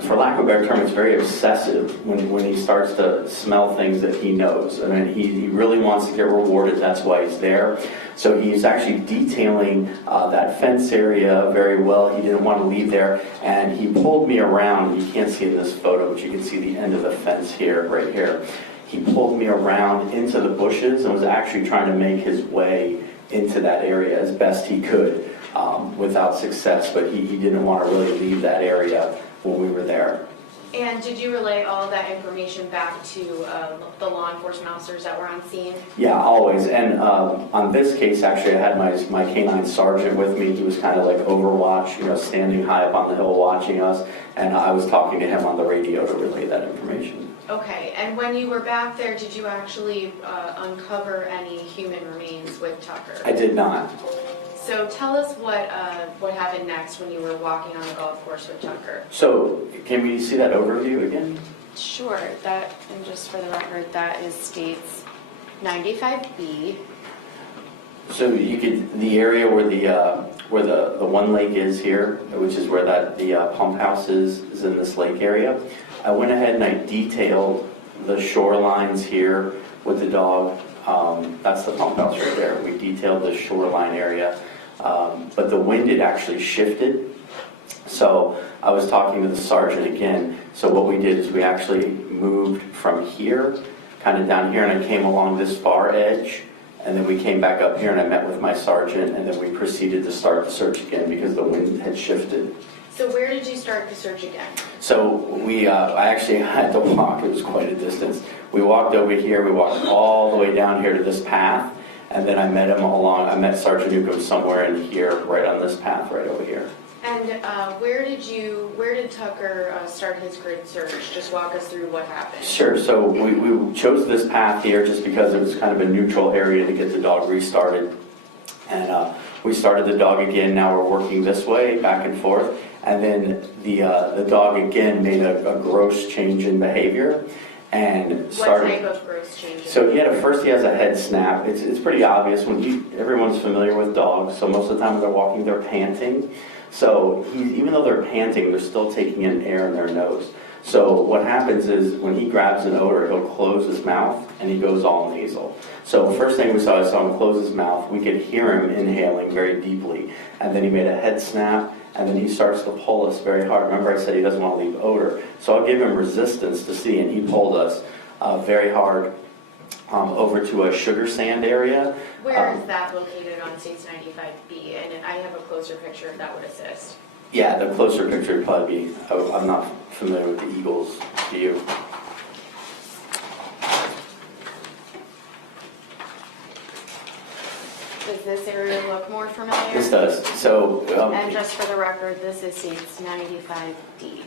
for lack of a better term, it's very obsessive when he starts to smell things that he knows. I mean, he really wants to get rewarded. That's why he's there. So he's actually detailing that fence area very well. He didn't want to leave there. And he pulled me around. You can't see in this photo, but you can see the end of the fence here, right here. He pulled me around into the bushes and was actually trying to make his way into that area as best he could without success. But he didn't want to really leave that area when we were there. And did you relay all of that information back to the law enforcement officers that were on scene? Yeah, always. And on this case, actually, I had my canine sergeant with me. He was kind of like overwatch, standing high up on the hill watching us. And I was talking to him on the radio to relay that information. Okay, and when you were back there, did you actually uncover any human remains with Tucker? I did not. So tell us what happened next when you were walking on the golf course with Tucker. So can we see that overview again? Sure, that, and just for the record, that is states 95B. So you could, the area where the one lake is here, which is where the pump house is in this lake area. I went ahead and I detailed the shorelines here with the dog. That's the pump house right there. We detailed the shoreline area, but the wind had actually shifted. So I was talking to the sergeant again. So what we did is we actually moved from here, kind of down here, and I came along this far edge. And then we came back up here and I met with my sergeant, and then we proceeded to start the search again because the wind had shifted. So where did you start the search again? So I actually had to walk, it was quite a distance. We walked over here, we walked all the way down here to this path, and then I met Sergeant Newcomb somewhere in here, right on this path right over here. And where did Tucker start his grid search? Just walk us through what happened. Sure, so we chose this path here just because it was kind of a neutral area to get the dog restarted. And we started the dog again, now we're working this way, back and forth. And then the dog again made a gross change in behavior and started. What type of gross change? So he has a head snap. It's pretty obvious everyone's familiar with dogs, so most of the time when they're walking, they're panting. So even though they're panting, they're still taking in air in their nose. So what happens is when he grabs an odor, he'll close his mouth and he goes all nasal. So first thing I saw him close his mouth. We could hear him inhaling very deeply. And then he made a head snap, and then he starts to pull us very hard. Remember I said he doesn't want to leave odor. So I'll give him resistance to see, and he pulled us very hard over to a sugar sand area. Where is that located on States 95B? And I have a closer picture if that would assist. Yeah, the closer picture would probably be, I'm not familiar with the Eagles view. Does this area look more familiar? This does. So, And just for the record, this is States 95D.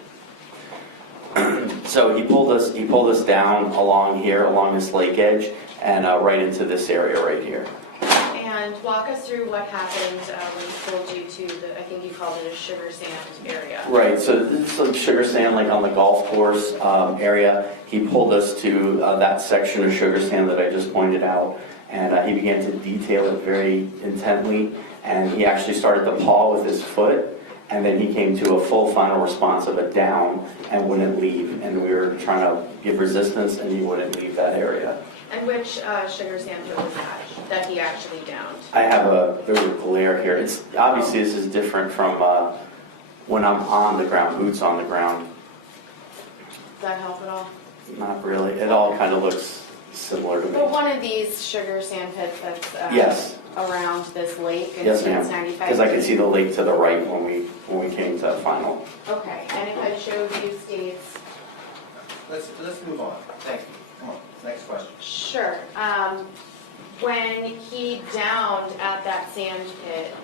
so he pulled us down along here, along this lake edge, and right into this area right here. And walk us through what happened when he pulled you to I think you called it a sugar sand area. Right, so this is like sugar sand, like on the golf course area. He pulled us to that section of sugar sand that I just pointed out, and he began to detail it very intently, and he actually started to paw with his foot, and then he came to a full final response of a down and wouldn't leave, and we were trying to give resistance, and he wouldn't leave that area. And which sugar sand hill was that he actually downed? I have there's a glare here. It's obviously this is different from when I'm on the ground, boots on the ground. Does that help at all? Not really. It all kind of looks similar to me. Well, one of these sugar sand pits that's Yes. around this lake in Yes, States ma'am. 95. Because I could see the lake to the right when we came to final. Okay, and if I showed you states. Let's move on. Thank you. Come on, next question. Sure. When he downed at that sand pit,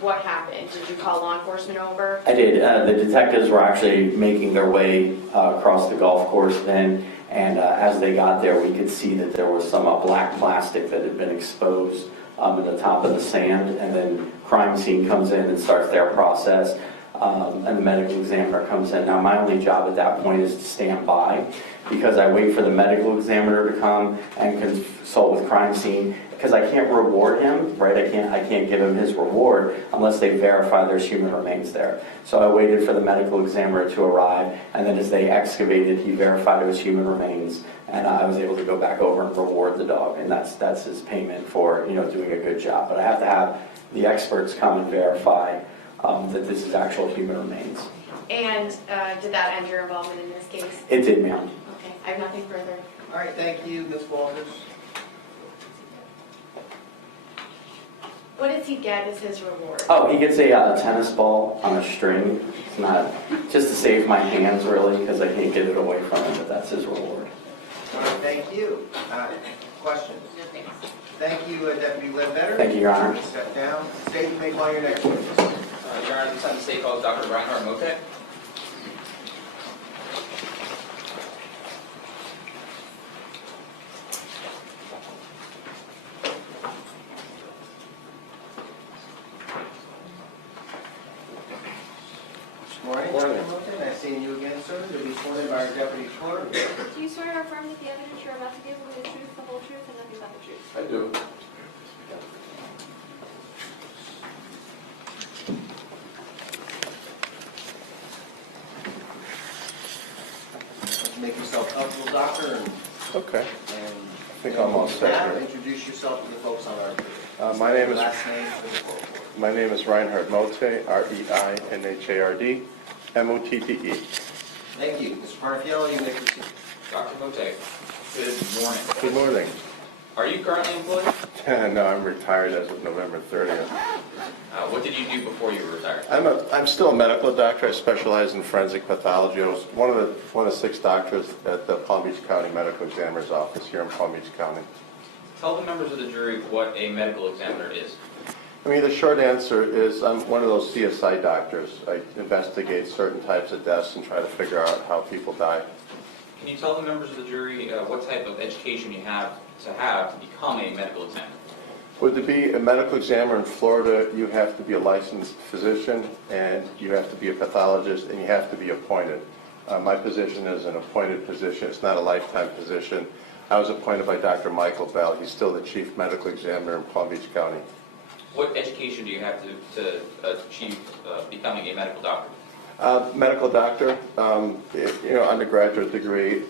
what happened? Did you call law enforcement over? I did. The detectives were actually making their way across the golf course then, and as they got there, we could see that there was some black plastic that had been exposed at the top of the sand, and then crime scene comes in and starts their process, and the medical examiner comes in. Now, my only job at that point is to stand by, because I wait for the medical examiner to come and consult with crime scene, because I can't reward him, right? I can't give him his reward unless they verify there's human remains there. So I waited for the medical examiner to arrive, and then as they excavated, he verified it was human remains, and I was able to go back over and reward the dog, and that's his payment for doing a good job. But I have to have the experts come and verify that this is actual human remains. And did that end your involvement in this case? It did, ma'am. Okay, I have nothing further. All right, thank you, Ms. Walters. What does he get as his reward? Oh, he gets a tennis ball on a string. It's not just to save my hands, really, because I can't get it away from him, but that's his reward. All right, thank you. Questions? Thank you, Deputy Ledbetter. Thank you, Your Honor. Step down. State and make all your next witness. Your Honor, this time the state calls Dr. Reinhard Motte. Morning. Morning. Mr. Motte. Nice seeing you again, sir. You'll be sworn sworn in by our deputy clerk. Do you swear or affirm that the evidence you're about to give will be the truth, the whole truth, and nothing but the truth? I do. Make yourself comfortable, doctor, and Okay. I think I'm all set here. Introduce yourself to the folks on our. My name is Last name for the court. My name is Reinhard Motte, R-E-I-N-H-A-R-D, M-O-T-T-E. Thank you. Mr. Parfiello, you may proceed. Dr. Motte, good morning. Good morning. Are you currently employed? No, I'm retired as of November 30th. What did you do before you were retired? I'm still a medical doctor. I specialize in forensic pathology. I was one of 6 doctors at the Palm Beach County Medical Examiner's Office here in Palm Beach County. Tell the members of the jury what a medical examiner is. I mean, the short answer is I'm one of those CSI doctors. I investigate certain types of deaths and try to figure out how people die. Can you tell the members of the jury what type of education you have to become a medical examiner? Well, to be a medical examiner in Florida, you have to be a licensed physician, and you have to be a pathologist, and you have to be appointed. My position is an appointed position. It's not a lifetime position. I was appointed by Dr. Michael Bell. He's still the chief medical examiner in Palm Beach County. What education do you have to achieve becoming a medical doctor? Medical doctor, undergraduate degree,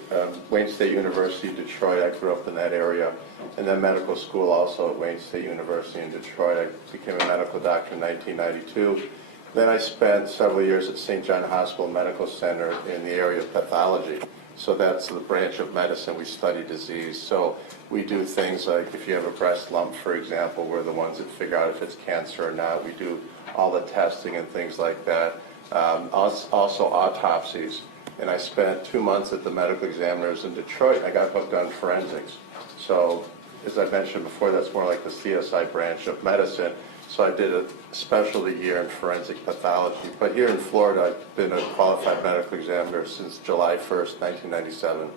Wayne State University, Detroit. I grew up in that area. And then medical school also at Wayne State University in Detroit. I became a medical doctor in 1992. Then I spent several years at St. John Hospital Medical Center in the area of pathology. So that's the branch of medicine. We study disease. So we do things like if you have a breast lump, for example, we're the ones that figure out if it's cancer or not. We do all the testing and things like that. Also autopsies. And I spent 2 months at the medical examiners in Detroit. I got hooked on forensics. So as I mentioned before, that's more like the CSI branch of medicine. So I did a specialty year in forensic pathology. But here in Florida, I've been a qualified medical examiner since July 1st, 1997.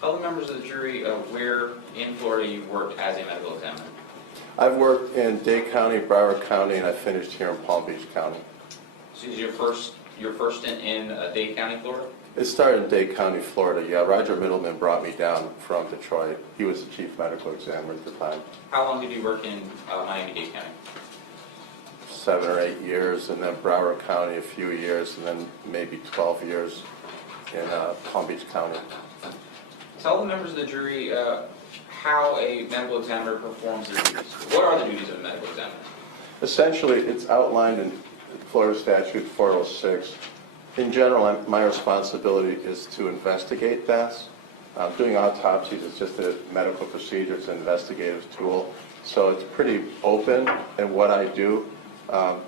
Tell the members of the jury where in Florida you worked as a medical examiner. I've worked in Dade County, Broward County, and I finished here in Palm Beach County. So is your first stint in Dade County, Florida? It started in Dade County, Florida. Yeah, Roger Middleman brought me down from Detroit. He was the chief medical examiner at the time. How long did you work in Miami-Dade County? 7 or 8 years, and then Broward County a few years, and then maybe 12 years in Palm Beach County. Tell the members of the jury how a medical examiner performs their duties. What are the duties of a medical examiner? Essentially, it's outlined in Florida Statute 406. In general, my responsibility is to investigate deaths. Doing autopsies is just a medical procedure. It's an investigative tool. So it's pretty open in what I do.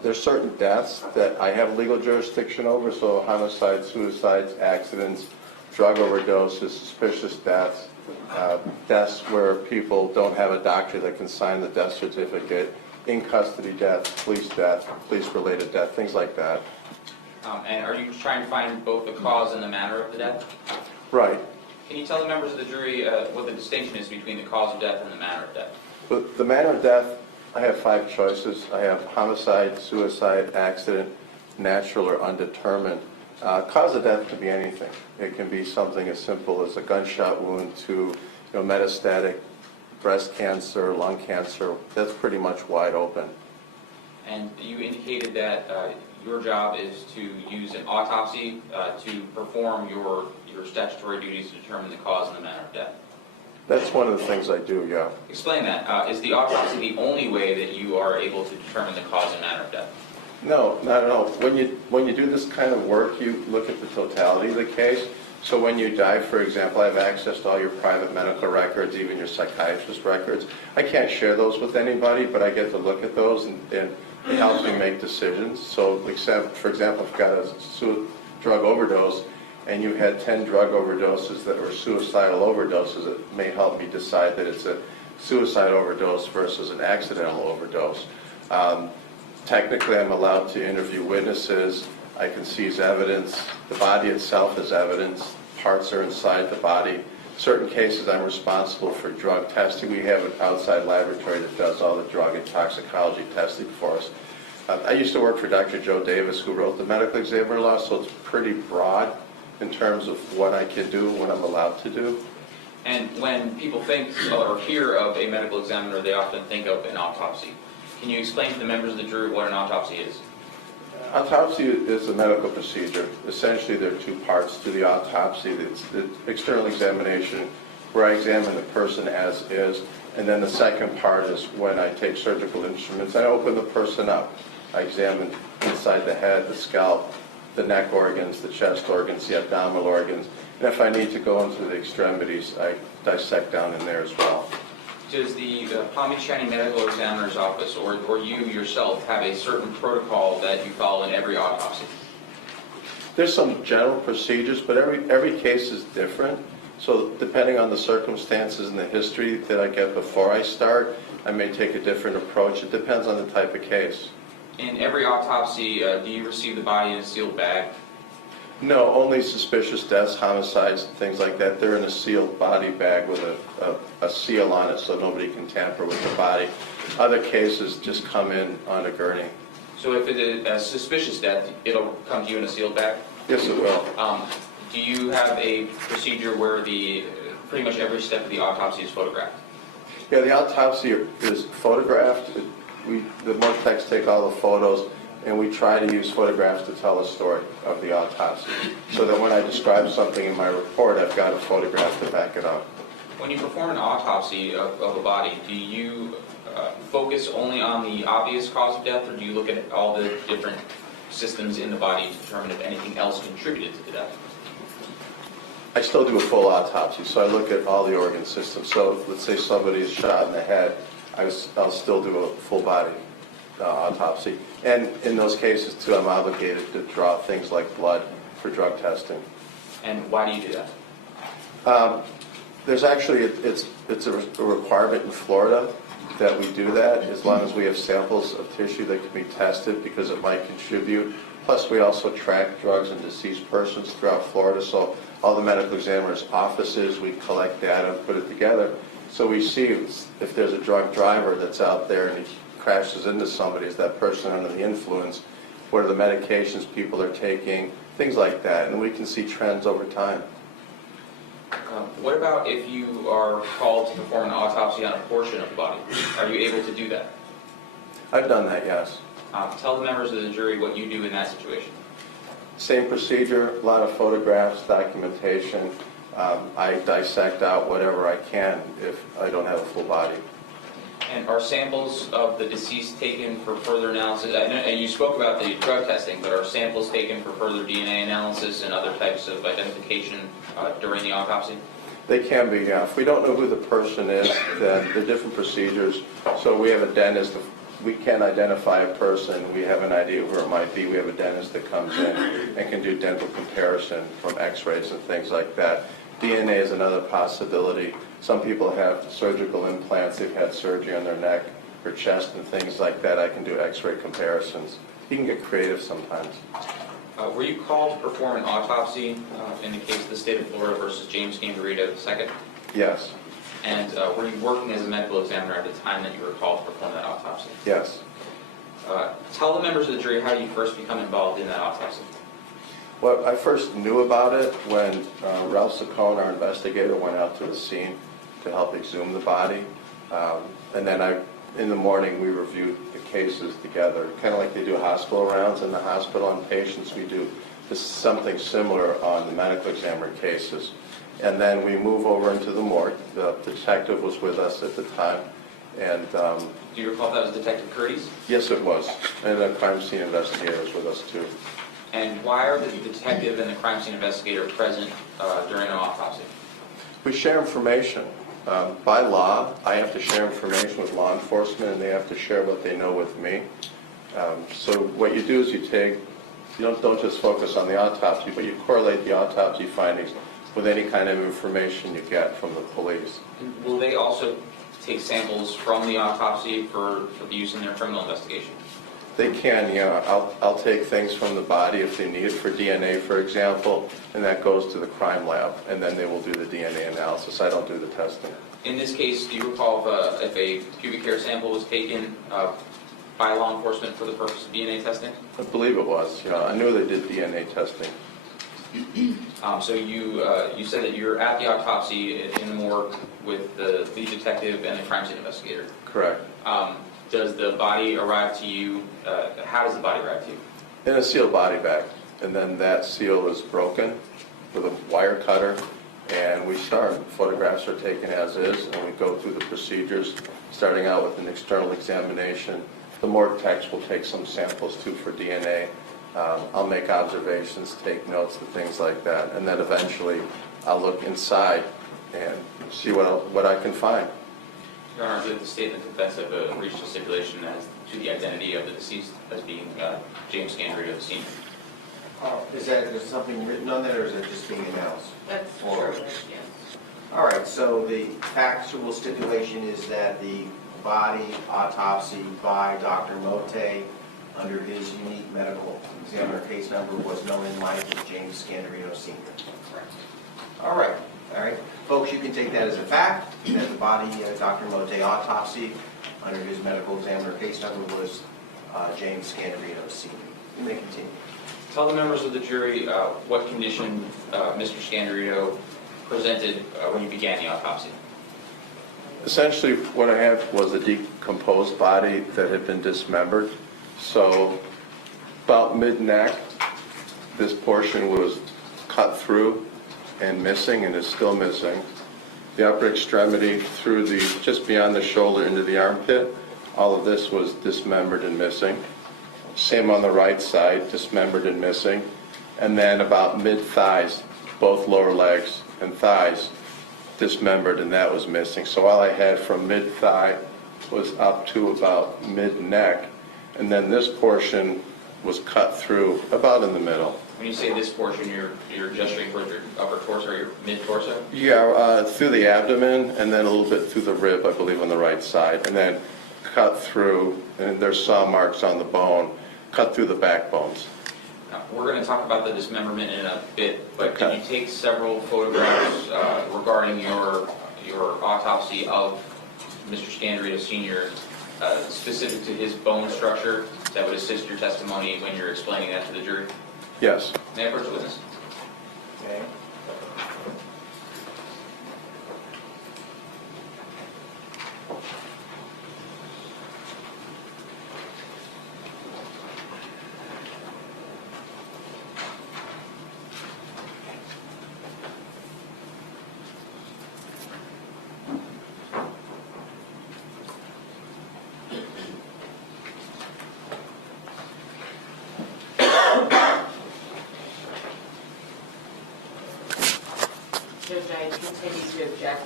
There's certain deaths that I have legal jurisdiction over, so homicides, suicides, accidents, drug overdoses, suspicious deaths, deaths where people don't have a doctor that can sign the death certificate, in custody death, police-related death, things like that. And are you trying to find both the cause and the manner of the death? Right. Can you tell the members of the jury what the distinction is between the cause of death and the manner of death? But the manner of death, I have 5 choices. I have homicide, suicide, accident, natural or undetermined. Cause of death can be anything. It can be something as simple as a gunshot wound to metastatic breast cancer, lung cancer. That's pretty much wide open. And you indicated that your job is to use an autopsy to perform your statutory duties to determine the cause and the manner of death. That's one of the things I do, yeah. Explain that. Is the autopsy the only way that you are able to determine the cause and manner of death? No, not at all. When you do this kind of work, you look at the totality of the case. So when you die, for example, I have access to all your private medical records, even your psychiatrist records. I can't share those with anybody, but I get to look at those and it helps me make decisions. So, except, for example, if you've got a drug overdose and you had 10 drug overdoses that were suicidal overdoses, it may help me decide that it's a suicide overdose versus an accidental overdose. Technically, I'm allowed to interview witnesses. I can seize evidence. The body itself is evidence. Parts are inside the body. Certain cases, I'm responsible for drug testing. We have an outside laboratory that does all the drug and toxicology testing for us. I used to work for Dr. Joe Davis, who wrote the medical examiner law, so it's pretty broad. in terms of what I can do, what I'm allowed to do. And when people think or hear of a medical examiner, they often think of an autopsy. Can you explain to the members of the jury what an autopsy is? Autopsy is a medical procedure. Essentially, there are two parts to the autopsy. It's the external examination, where I examine the person as is, and then the second part is when I take surgical instruments. I open the person up. I examine inside the head, the scalp, the neck organs, the chest organs, the abdominal organs, and if I need to go into the extremities, I dissect down in there as well. Does the Palm Beach County Medical Examiner's Office or you yourself have a certain protocol that you follow in every autopsy? There's some general procedures, but every case is different. So depending on the circumstances and the history that I get before I start, I may take a different approach. It depends on the type of case. In every autopsy, do you receive the body in a sealed bag? No, only suspicious deaths, homicides, things like that. They're in a sealed body bag with a seal on it so nobody can tamper with the body. Other cases just come in on a gurney. So if it is a suspicious death, it'll come to you in a sealed bag? Yes, it will. Do you have a procedure where pretty much every step of the autopsy is photographed? Yeah, the autopsy is photographed. The Motte techs take all the photos, and we try to use photographs to tell the story of the autopsy. So that when I describe something in my report, I've got a photograph to back it up. When you perform an autopsy of a body, do you focus only on the obvious cause of death, or do you look at all the different systems in the body to determine if anything else contributed to the death? I still do a full autopsy, so I look at all the organ systems. So let's say somebody is shot in the head, I'll still do a full body autopsy. And in those cases, too, I'm obligated to draw things like blood for drug testing. And why do you do that? There's actually, it's a requirement in Florida that we do that, as long as we have samples of tissue that can be tested because it might contribute. Plus, we also track drugs in deceased persons throughout Florida, so all the medical examiners' offices, we collect data and put it together. So we see if there's a drug driver that's out there and he crashes into somebody, is that person under the influence? What are the medications people are taking? Things like that, and we can see trends over time. What about if you are called to perform an autopsy on a portion of the body? Are you able to do that? I've done that, yes. Tell the members of the jury what you do in that situation. Same procedure, a lot of photographs, documentation. I dissect out whatever I can if I don't have a full body. And are samples of the deceased taken for further analysis? And you spoke about the drug testing, but are samples taken for further DNA analysis and other types of identification during the autopsy? They can be, yeah. If we don't know who the person is, then there are different procedures. So we have a dentist. If we can't identify a person, we have an idea who it might be. We have a dentist that comes in and can do dental comparison from x-rays and things like that. DNA is another possibility. Some people have surgical implants. They've had surgery on their neck or chest and things like that. I can do x-ray comparisons. You can get creative sometimes. Were you called to perform an autopsy in the case of the state of Florida versus James Scandirito II? Yes. And were you working as a medical examiner at the time that you were called to perform that autopsy? Yes. Tell the members of the jury how you first become involved in that autopsy. Well, I first knew about it when Ralph Saccone, our investigator, went out to the scene to help exhume the body. And then in the morning, we reviewed the cases together, kind of like they do hospital rounds in the hospital on patients. We do something similar on the medical examiner cases. And then we move over into the morgue. The detective was with us at the time. And do you recall if that was Detective Curtis? yes, it was. And the crime scene investigator was with us, too. And why are the detective and the crime scene investigator present during an autopsy? We share information. By law, I have to share information with law enforcement, and they have to share what they know with me. So what you do is you don't just focus on the autopsy, but you correlate the autopsy findings with any kind of information you get from the police. Will they also take samples from the autopsy for use in their criminal investigation? They can, yeah. I'll take things from the body if they need it for DNA, for example, and that goes to the crime lab, and then they will do the DNA analysis. I don't do the testing. In this case, do you recall if a pubic hair sample was taken by law enforcement for the purpose of DNA testing? I believe it was, yeah. I knew they did DNA testing. So you said that you're at the autopsy in the morgue with the lead detective and the crime scene investigator. Correct. Does the body arrive to you, how does the body arrive to you? In a sealed body bag, and then that seal is broken with a wire cutter, and we start. Photographs are taken as is, and we go through the procedures, starting out with an external examination. The morgue techs will take some samples too for DNA. I'll make observations, take notes and things like that, and then eventually I'll look inside and see what I can find. Your Honor, did the state and the defense have reached a stipulation as to the identity of the deceased as being James Scandirito Sr.? Is there something written on that, or is it just being announced? That's Or- true, yes. All right, so the factual stipulation is that the body autopsy by Dr. Motte, under his unique medical examiner case number, was known in life as James Scandirito Sr. Correct. All right. Folks, you can take that as a fact, that the body, Dr. Motte autopsy, under his medical examiner case number was James Scandirito Sr. You may continue. Tell the members of the jury what condition Mr. Scandirito presented when you began the autopsy. Essentially, what I had was a decomposed body that had been dismembered. So about mid-neck, this portion was cut through and missing, and is still missing. The upper extremity through just beyond the shoulder into the armpit, all of this was dismembered and missing. Same on the right side, dismembered and missing. And then about mid-thighs, both lower legs and thighs, dismembered, and that was missing. So all I had from mid-thigh was up to about mid-neck, and then this portion was cut through about in the middle. When you say this portion, you're gesturing towards your upper torso or your mid-torso? Yeah, through the abdomen, and then a little bit through the rib, I believe, on the right side, and then cut through, and there's saw marks on the bone, cut through the backbones. Now, we're going to talk about the dismemberment in a bit, but Okay. did you take several photographs regarding your autopsy of Mr. Scandirito Sr., specific to his bone structure, that would assist your testimony when you're explaining that to the jury? Yes. May I approach the witness? Okay. Judge, I continue to object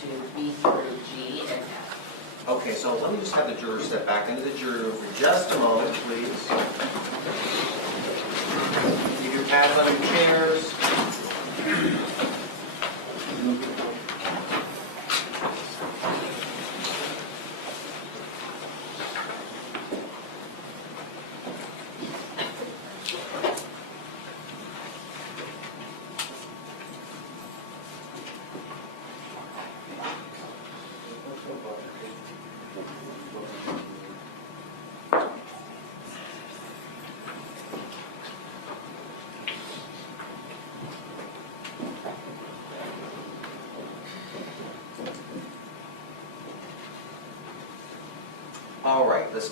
to B through G and F. Okay, so let me just have the jurors step back into the jury room for just a moment, please. Keep your pads on your chairs. All right, let's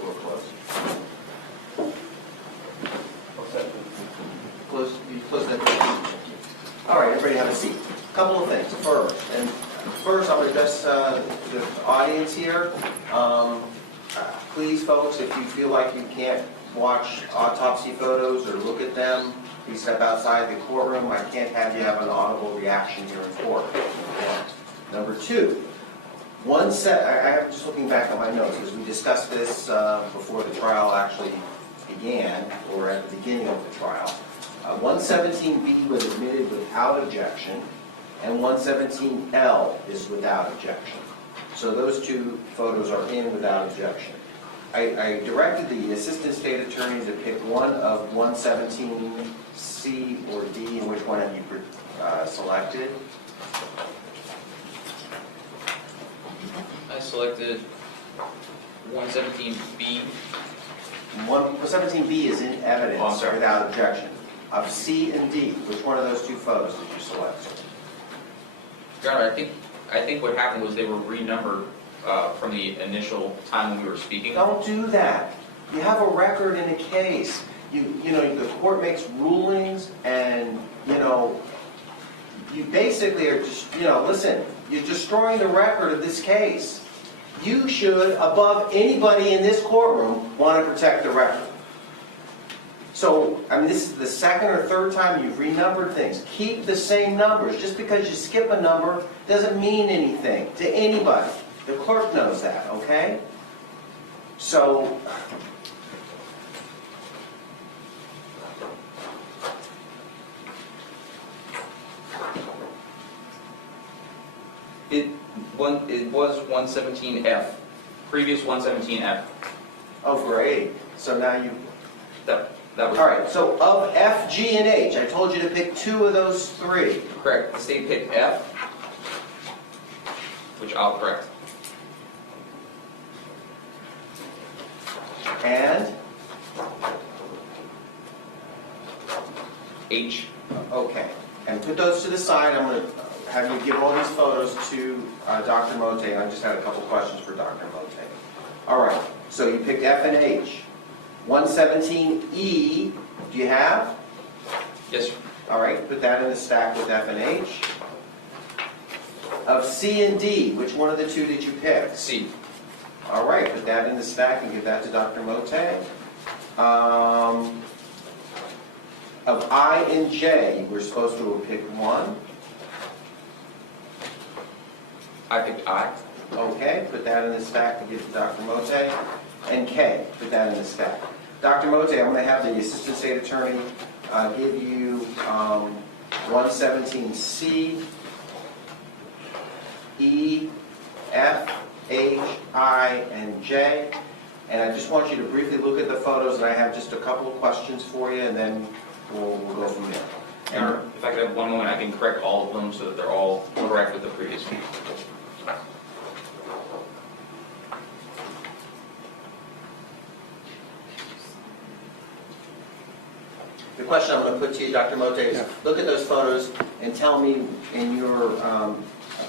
door close. Close that. All right, everybody have a seat. Couple of things. First, I'm going to address the audience here. Please, folks, if you feel like you can't watch autopsy photos or look at them, please step outside the courtroom. I can't have you have an audible reaction here in court. Number two, I'm just looking back at my notes, as we discussed this before the trial actually began, or at the beginning of the trial. 117B was admitted without objection, and 117L is without objection. So those two photos are in without objection. I directed the assistant state attorney to pick one of 117C or D, and which one have you selected? I selected 117B. 117B is in evidence Oh, I'm sorry. without objection. of C and D. Which one of those two photos did you select? Your Honor, I think what happened was they were renumbered from the initial time when we were speaking. Don't do that. You have a record in a case. You know, the court makes rulings and, you know, you basically are just, you know, listen, you're destroying the record of this case. You should, above anybody in this courtroom, want to protect the record. So, I mean, this is the second or third time you've renumbered things. Keep the same numbers. Just because you skip a number doesn't mean anything to anybody. The clerk knows that, okay? So, It was 117F, previous 117F. oh, great. So now you, That was all right, so of F, G, and H, I told you to pick two of those three. correct. The state picked F, which I'll correct. And, H. okay, and put those to the side. I'm going to have you give all these photos to Dr. Motte, and I just had a couple questions for Dr. Motte. All right, so you picked F and H. 117E, do you have? Yes, sir. All right, put that in the stack with F and H. Of C and D, which one of the two did you pick? C. All right, put that in the stack and give that to Dr. Motte. Of I and J, we're supposed to have picked one. I picked I. Okay, put that in the stack to give to Dr. Motte. And K, put that in the stack. Dr. Motte, I'm going to have the Assistant State Attorney give you 117C, E, F, H, I, and J. And I just want you to briefly look at the photos, and I have just a couple of questions for you, and then we'll go from there. Your Honor, if I could have one moment, I can correct all of them so that they're all correct with the previous one. The question I'm going to put to you, Dr. Motte, is look at those photos and tell me, in your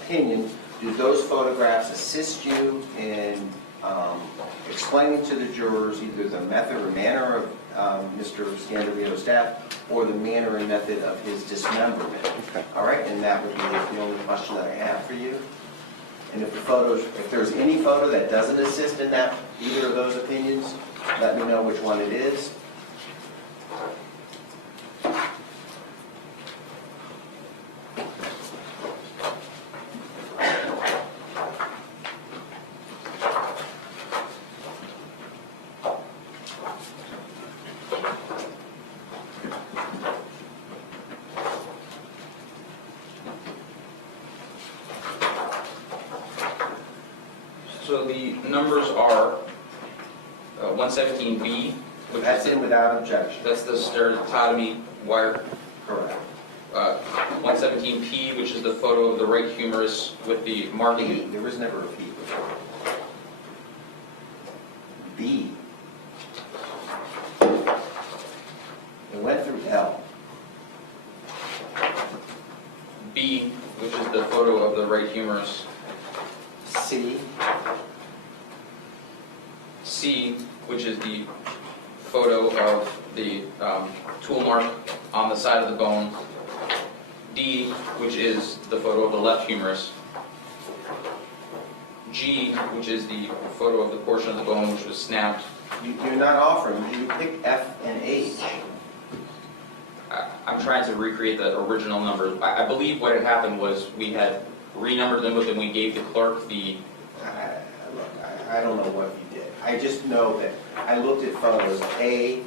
opinion, do those photographs assist you in explaining to the jurors either the method or manner of Mr. Scandirito's death or the manner and method of his dismemberment? Okay. All right, and that would be the only question that I have for you. And if there's any photo that doesn't assist in that, either of those opinions, let me know which one it is. So the numbers are 117B, which That's is in without objection. that's the stereotomy wire. Correct. 117P, which is the photo of the right humerus with the marking. B, there was never a P before. B. It went through L. B, which is the photo of the right humerus. C. C, which is the photo of the tool mark on the side of the bone. D, which is the photo of the left humerus. G, which is the photo of the portion of the bone which was snapped. You're not offering, you pick F and H. I'm trying to recreate the original numbers. I believe what had happened was we had renumbered them, but then we gave the clerk the... Look, I don't know what you did. I just know that I looked at photos A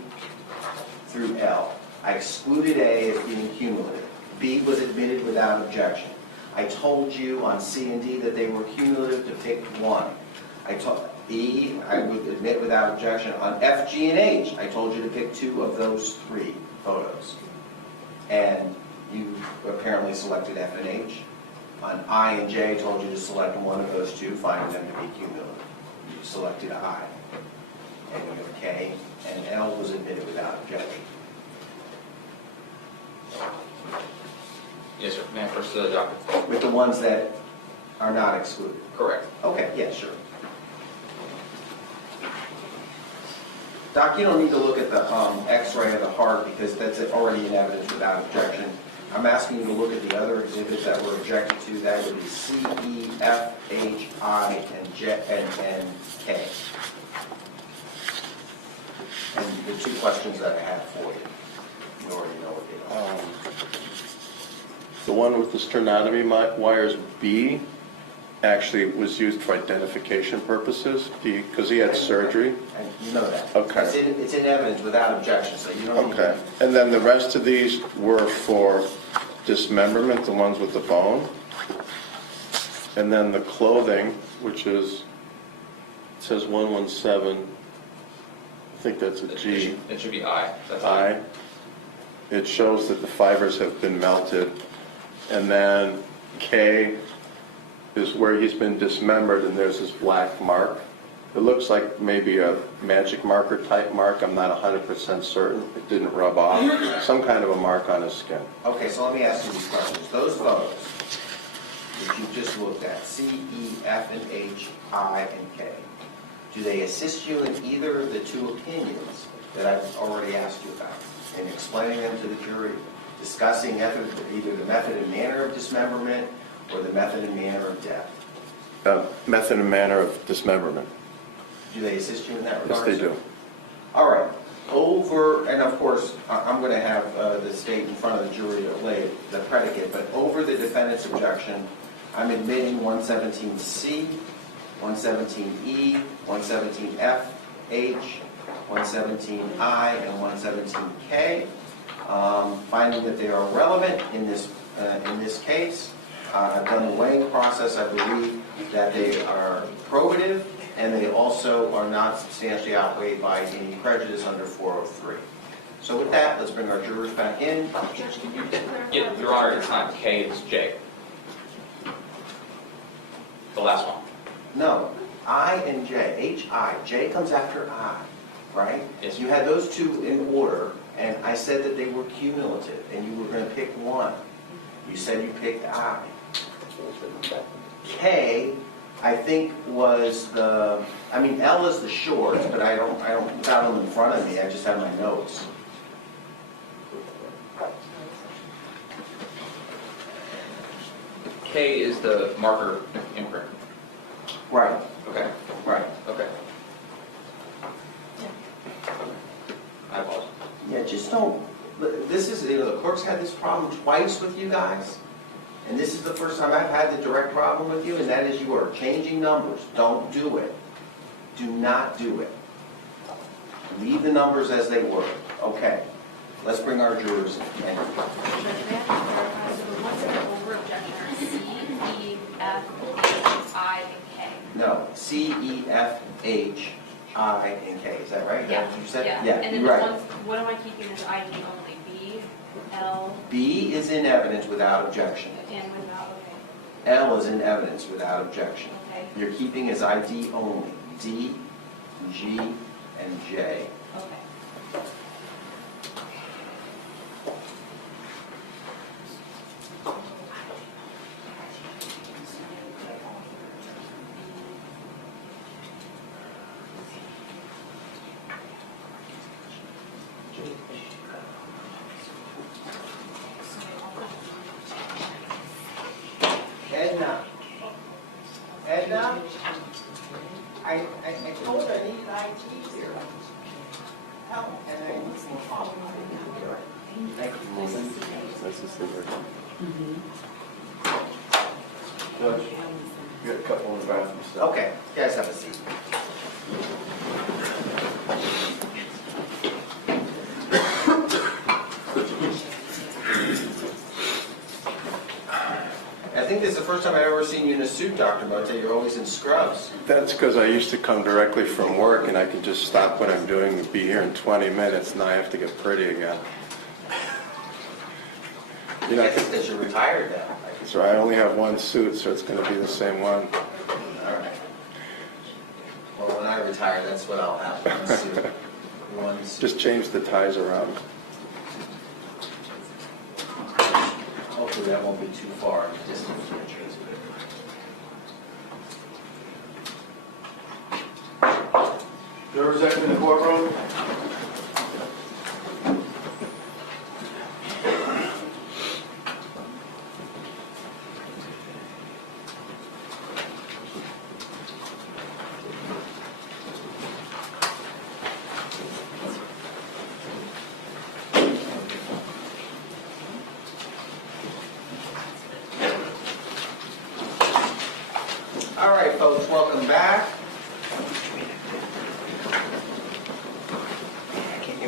through L. I excluded A as being cumulative. B was admitted without objection. I told you on C and D that they were cumulative to pick one. I told E, I would admit without objection. On F, G, and H, I told you to pick two of those three photos. And you apparently selected F and H. On I and J, I told you to select one of those two, finding them to be cumulative. You selected I. And you have K, and L was admitted without objection. Yes, sir. May I first the doctor? With the ones that are not excluded? Correct. Okay, yeah, sure. Doc, you don't need to look at the x-ray of the heart because that's already in evidence without objection. I'm asking you to look at the other exhibits that were objected to. That would be C, E, F, H, I, and K. And the two questions that I have for you, you already know what they are. The one with the sternotomy wires B actually was used for identification purposes, because he had surgery. And you know that. Okay. It's in evidence without objection, so you don't need Okay. to. And then the rest of these were for dismemberment, the ones with the bone. And then the clothing, which is, it says 117, I think that's a G. It should be I. That's I. It shows that the fibers have been melted. And then K is where he's been dismembered, and there's this black mark. It looks like maybe a magic marker type mark. I'm not 100% certain. It didn't rub off. Some kind of a mark on his skin. Okay, so let me ask you these questions. Those photos that you just looked at, C, E, F, and H, I, and K, do they assist you in either of the two opinions that I've already asked you about? In explaining them to the jury, discussing either the method and manner of dismemberment or the method and manner of death? Method and manner of dismemberment. Do they assist you in that Yes, regard? they do. All right. And of course, I'm going to have the state in front of the jury to lay the predicate, but over the defendant's objection, I'm admitting 117C, 117E, 117F, H, 117I, and 117K, finding that they are relevant in this case. I've done the weighing process. I believe that they are probative, and they also are not substantially outweighed by any prejudice under 403. So with that, let's bring our jurors back in. Judge, can you clarify? Yeah, Your Honor, it's not K, it's J. The last one. No, I and J. H, I. J comes after I, right? Yes. You had those two in order, and I said that they were cumulative, and you were going to pick one. You said you picked I. K, I think was L is the short, but I don't, without them in front of me, I just have my notes. K is the marker imprint. Right, Okay, right. okay. I apologize. Yeah, just don't, this is, the clerk's had this problem twice with you guys, and this is the first time I've had the direct problem with you, and that is you are changing numbers. Don't do it. Do not do it. Leave the numbers as they were. Okay, let's bring our jurors in. Judge, may I clarify, so the ones that are over objection are C, E, F, H, I, and K? No, C, E, F, H, I, and K. Is that right? Is that Yeah. what you said? Yeah, and then you're the right. ones, what am I keeping as ID only? B, L, B is in evidence without objection. and without, L is in evidence without objection. okay, You're keeping as ID only. D, G, and J. okay. Edna, I told her I needed IT here. Help, and I need some help. Thank you. Nice to see you. Judge, you got a couple in the bathroom still. Okay, you guys have a seat. I think this is the first time I've ever seen you in a suit, Dr. Motte. You're always in scrubs. That's because I used to come directly from work, and I could just stop what I'm doing and be here in 20 minutes. Now I have to get pretty again. You know, I think that you're retired now. so I only have one suit, so it's going to be the same one. All right. Well, when I retire, that's what I'll have, one suit. One suit. Just change the ties around. that won't be too far distant from the trees. Jurors in the courtroom. All right, folks, welcome back.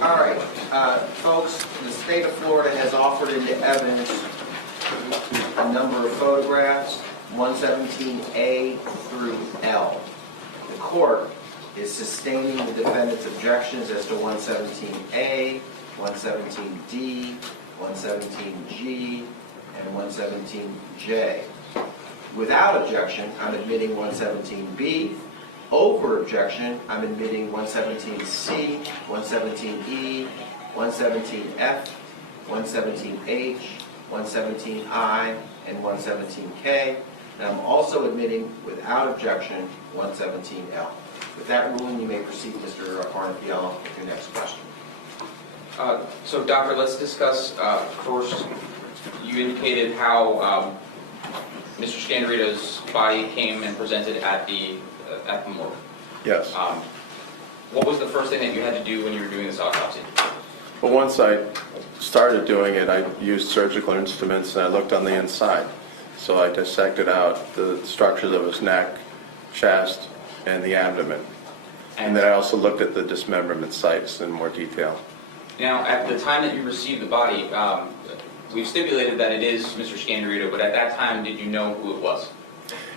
All right, folks, the state of Florida has offered into evidence a number of photographs, 117A through L. The court is sustaining the defendant's objections as to 117A, 117D, 117G, and 117J. Without objection, I'm admitting 117B. Over objection, I'm admitting 117C, 117E, 117F, 117H, 117I, and 117K. And I'm also admitting, without objection, 117L. With that ruling, you may proceed, Mr. Parnafiello, with your next question. So, Doctor, let's discuss, first, you indicated how Mr. Scandirito's body came and presented at the morgue. Yes. What was the first thing that you had to do when you were doing this autopsy? But once I started doing it, I used surgical instruments and I looked on the inside. So I dissected out the structures of his neck, chest, and the abdomen. And then I also looked at the dismemberment sites in more detail. Now, at the time that you received the body, we've stipulated that it is Mr. Scandirito, but at that time, did you know who it was?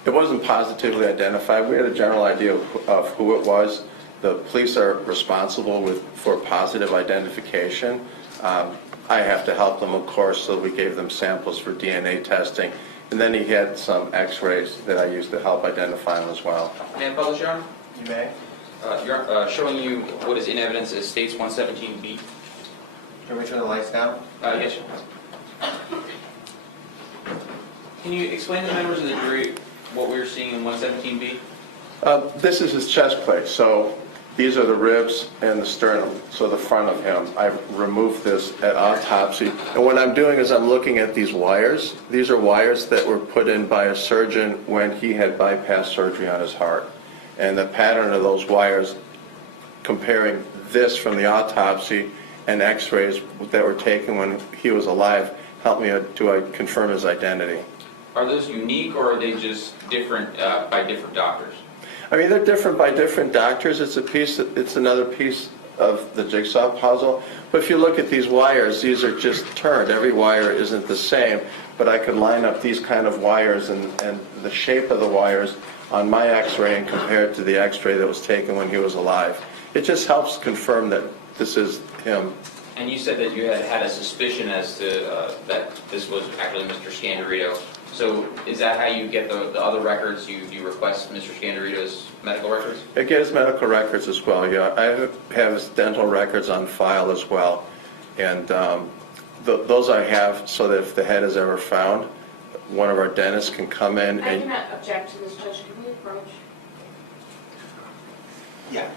It wasn't positively identified. We had a general idea of who it was. The police are responsible for positive identification. I have to help them, of course, so we gave them samples for DNA testing. And then he had some x-rays that I used to help identify him as well. May I publish, Your Honor? You may. Showing you what is in evidence as States 117B. Can we turn the lights down? Yes, Your Honor. Can you explain to the members of the jury what we were seeing in 117B? This is his chest plate. So these are the ribs and the sternum, so the front of him. I've removed this at autopsy. And what I'm doing is I'm looking at these wires. These are wires that were put in by a surgeon when he had bypass surgery on his heart. And the pattern of those wires, comparing this from the autopsy and x-rays that were taken when he was alive, helped me to confirm his identity. Are those unique, or are they just different by different doctors? I mean, they're different by different doctors. It's another piece of the jigsaw puzzle. But if you look at these wires, these are just turned. Every wire isn't the same, but I could line up these kind of wires and the shape of the wires on my x-ray and compare it to the x-ray that was taken when he was alive. It just helps confirm that this is him. And you said that you had a suspicion as to that this was actually Mr. Scandirito. So is that how you get the other records? You request Mr. Scandirito's medical records? I get his medical records as well, yeah. I have his dental records on file as well. And those I have so that if the head is ever found, one of our dentists can come in I and... cannot object to this, Judge. Can we approach? Yeah.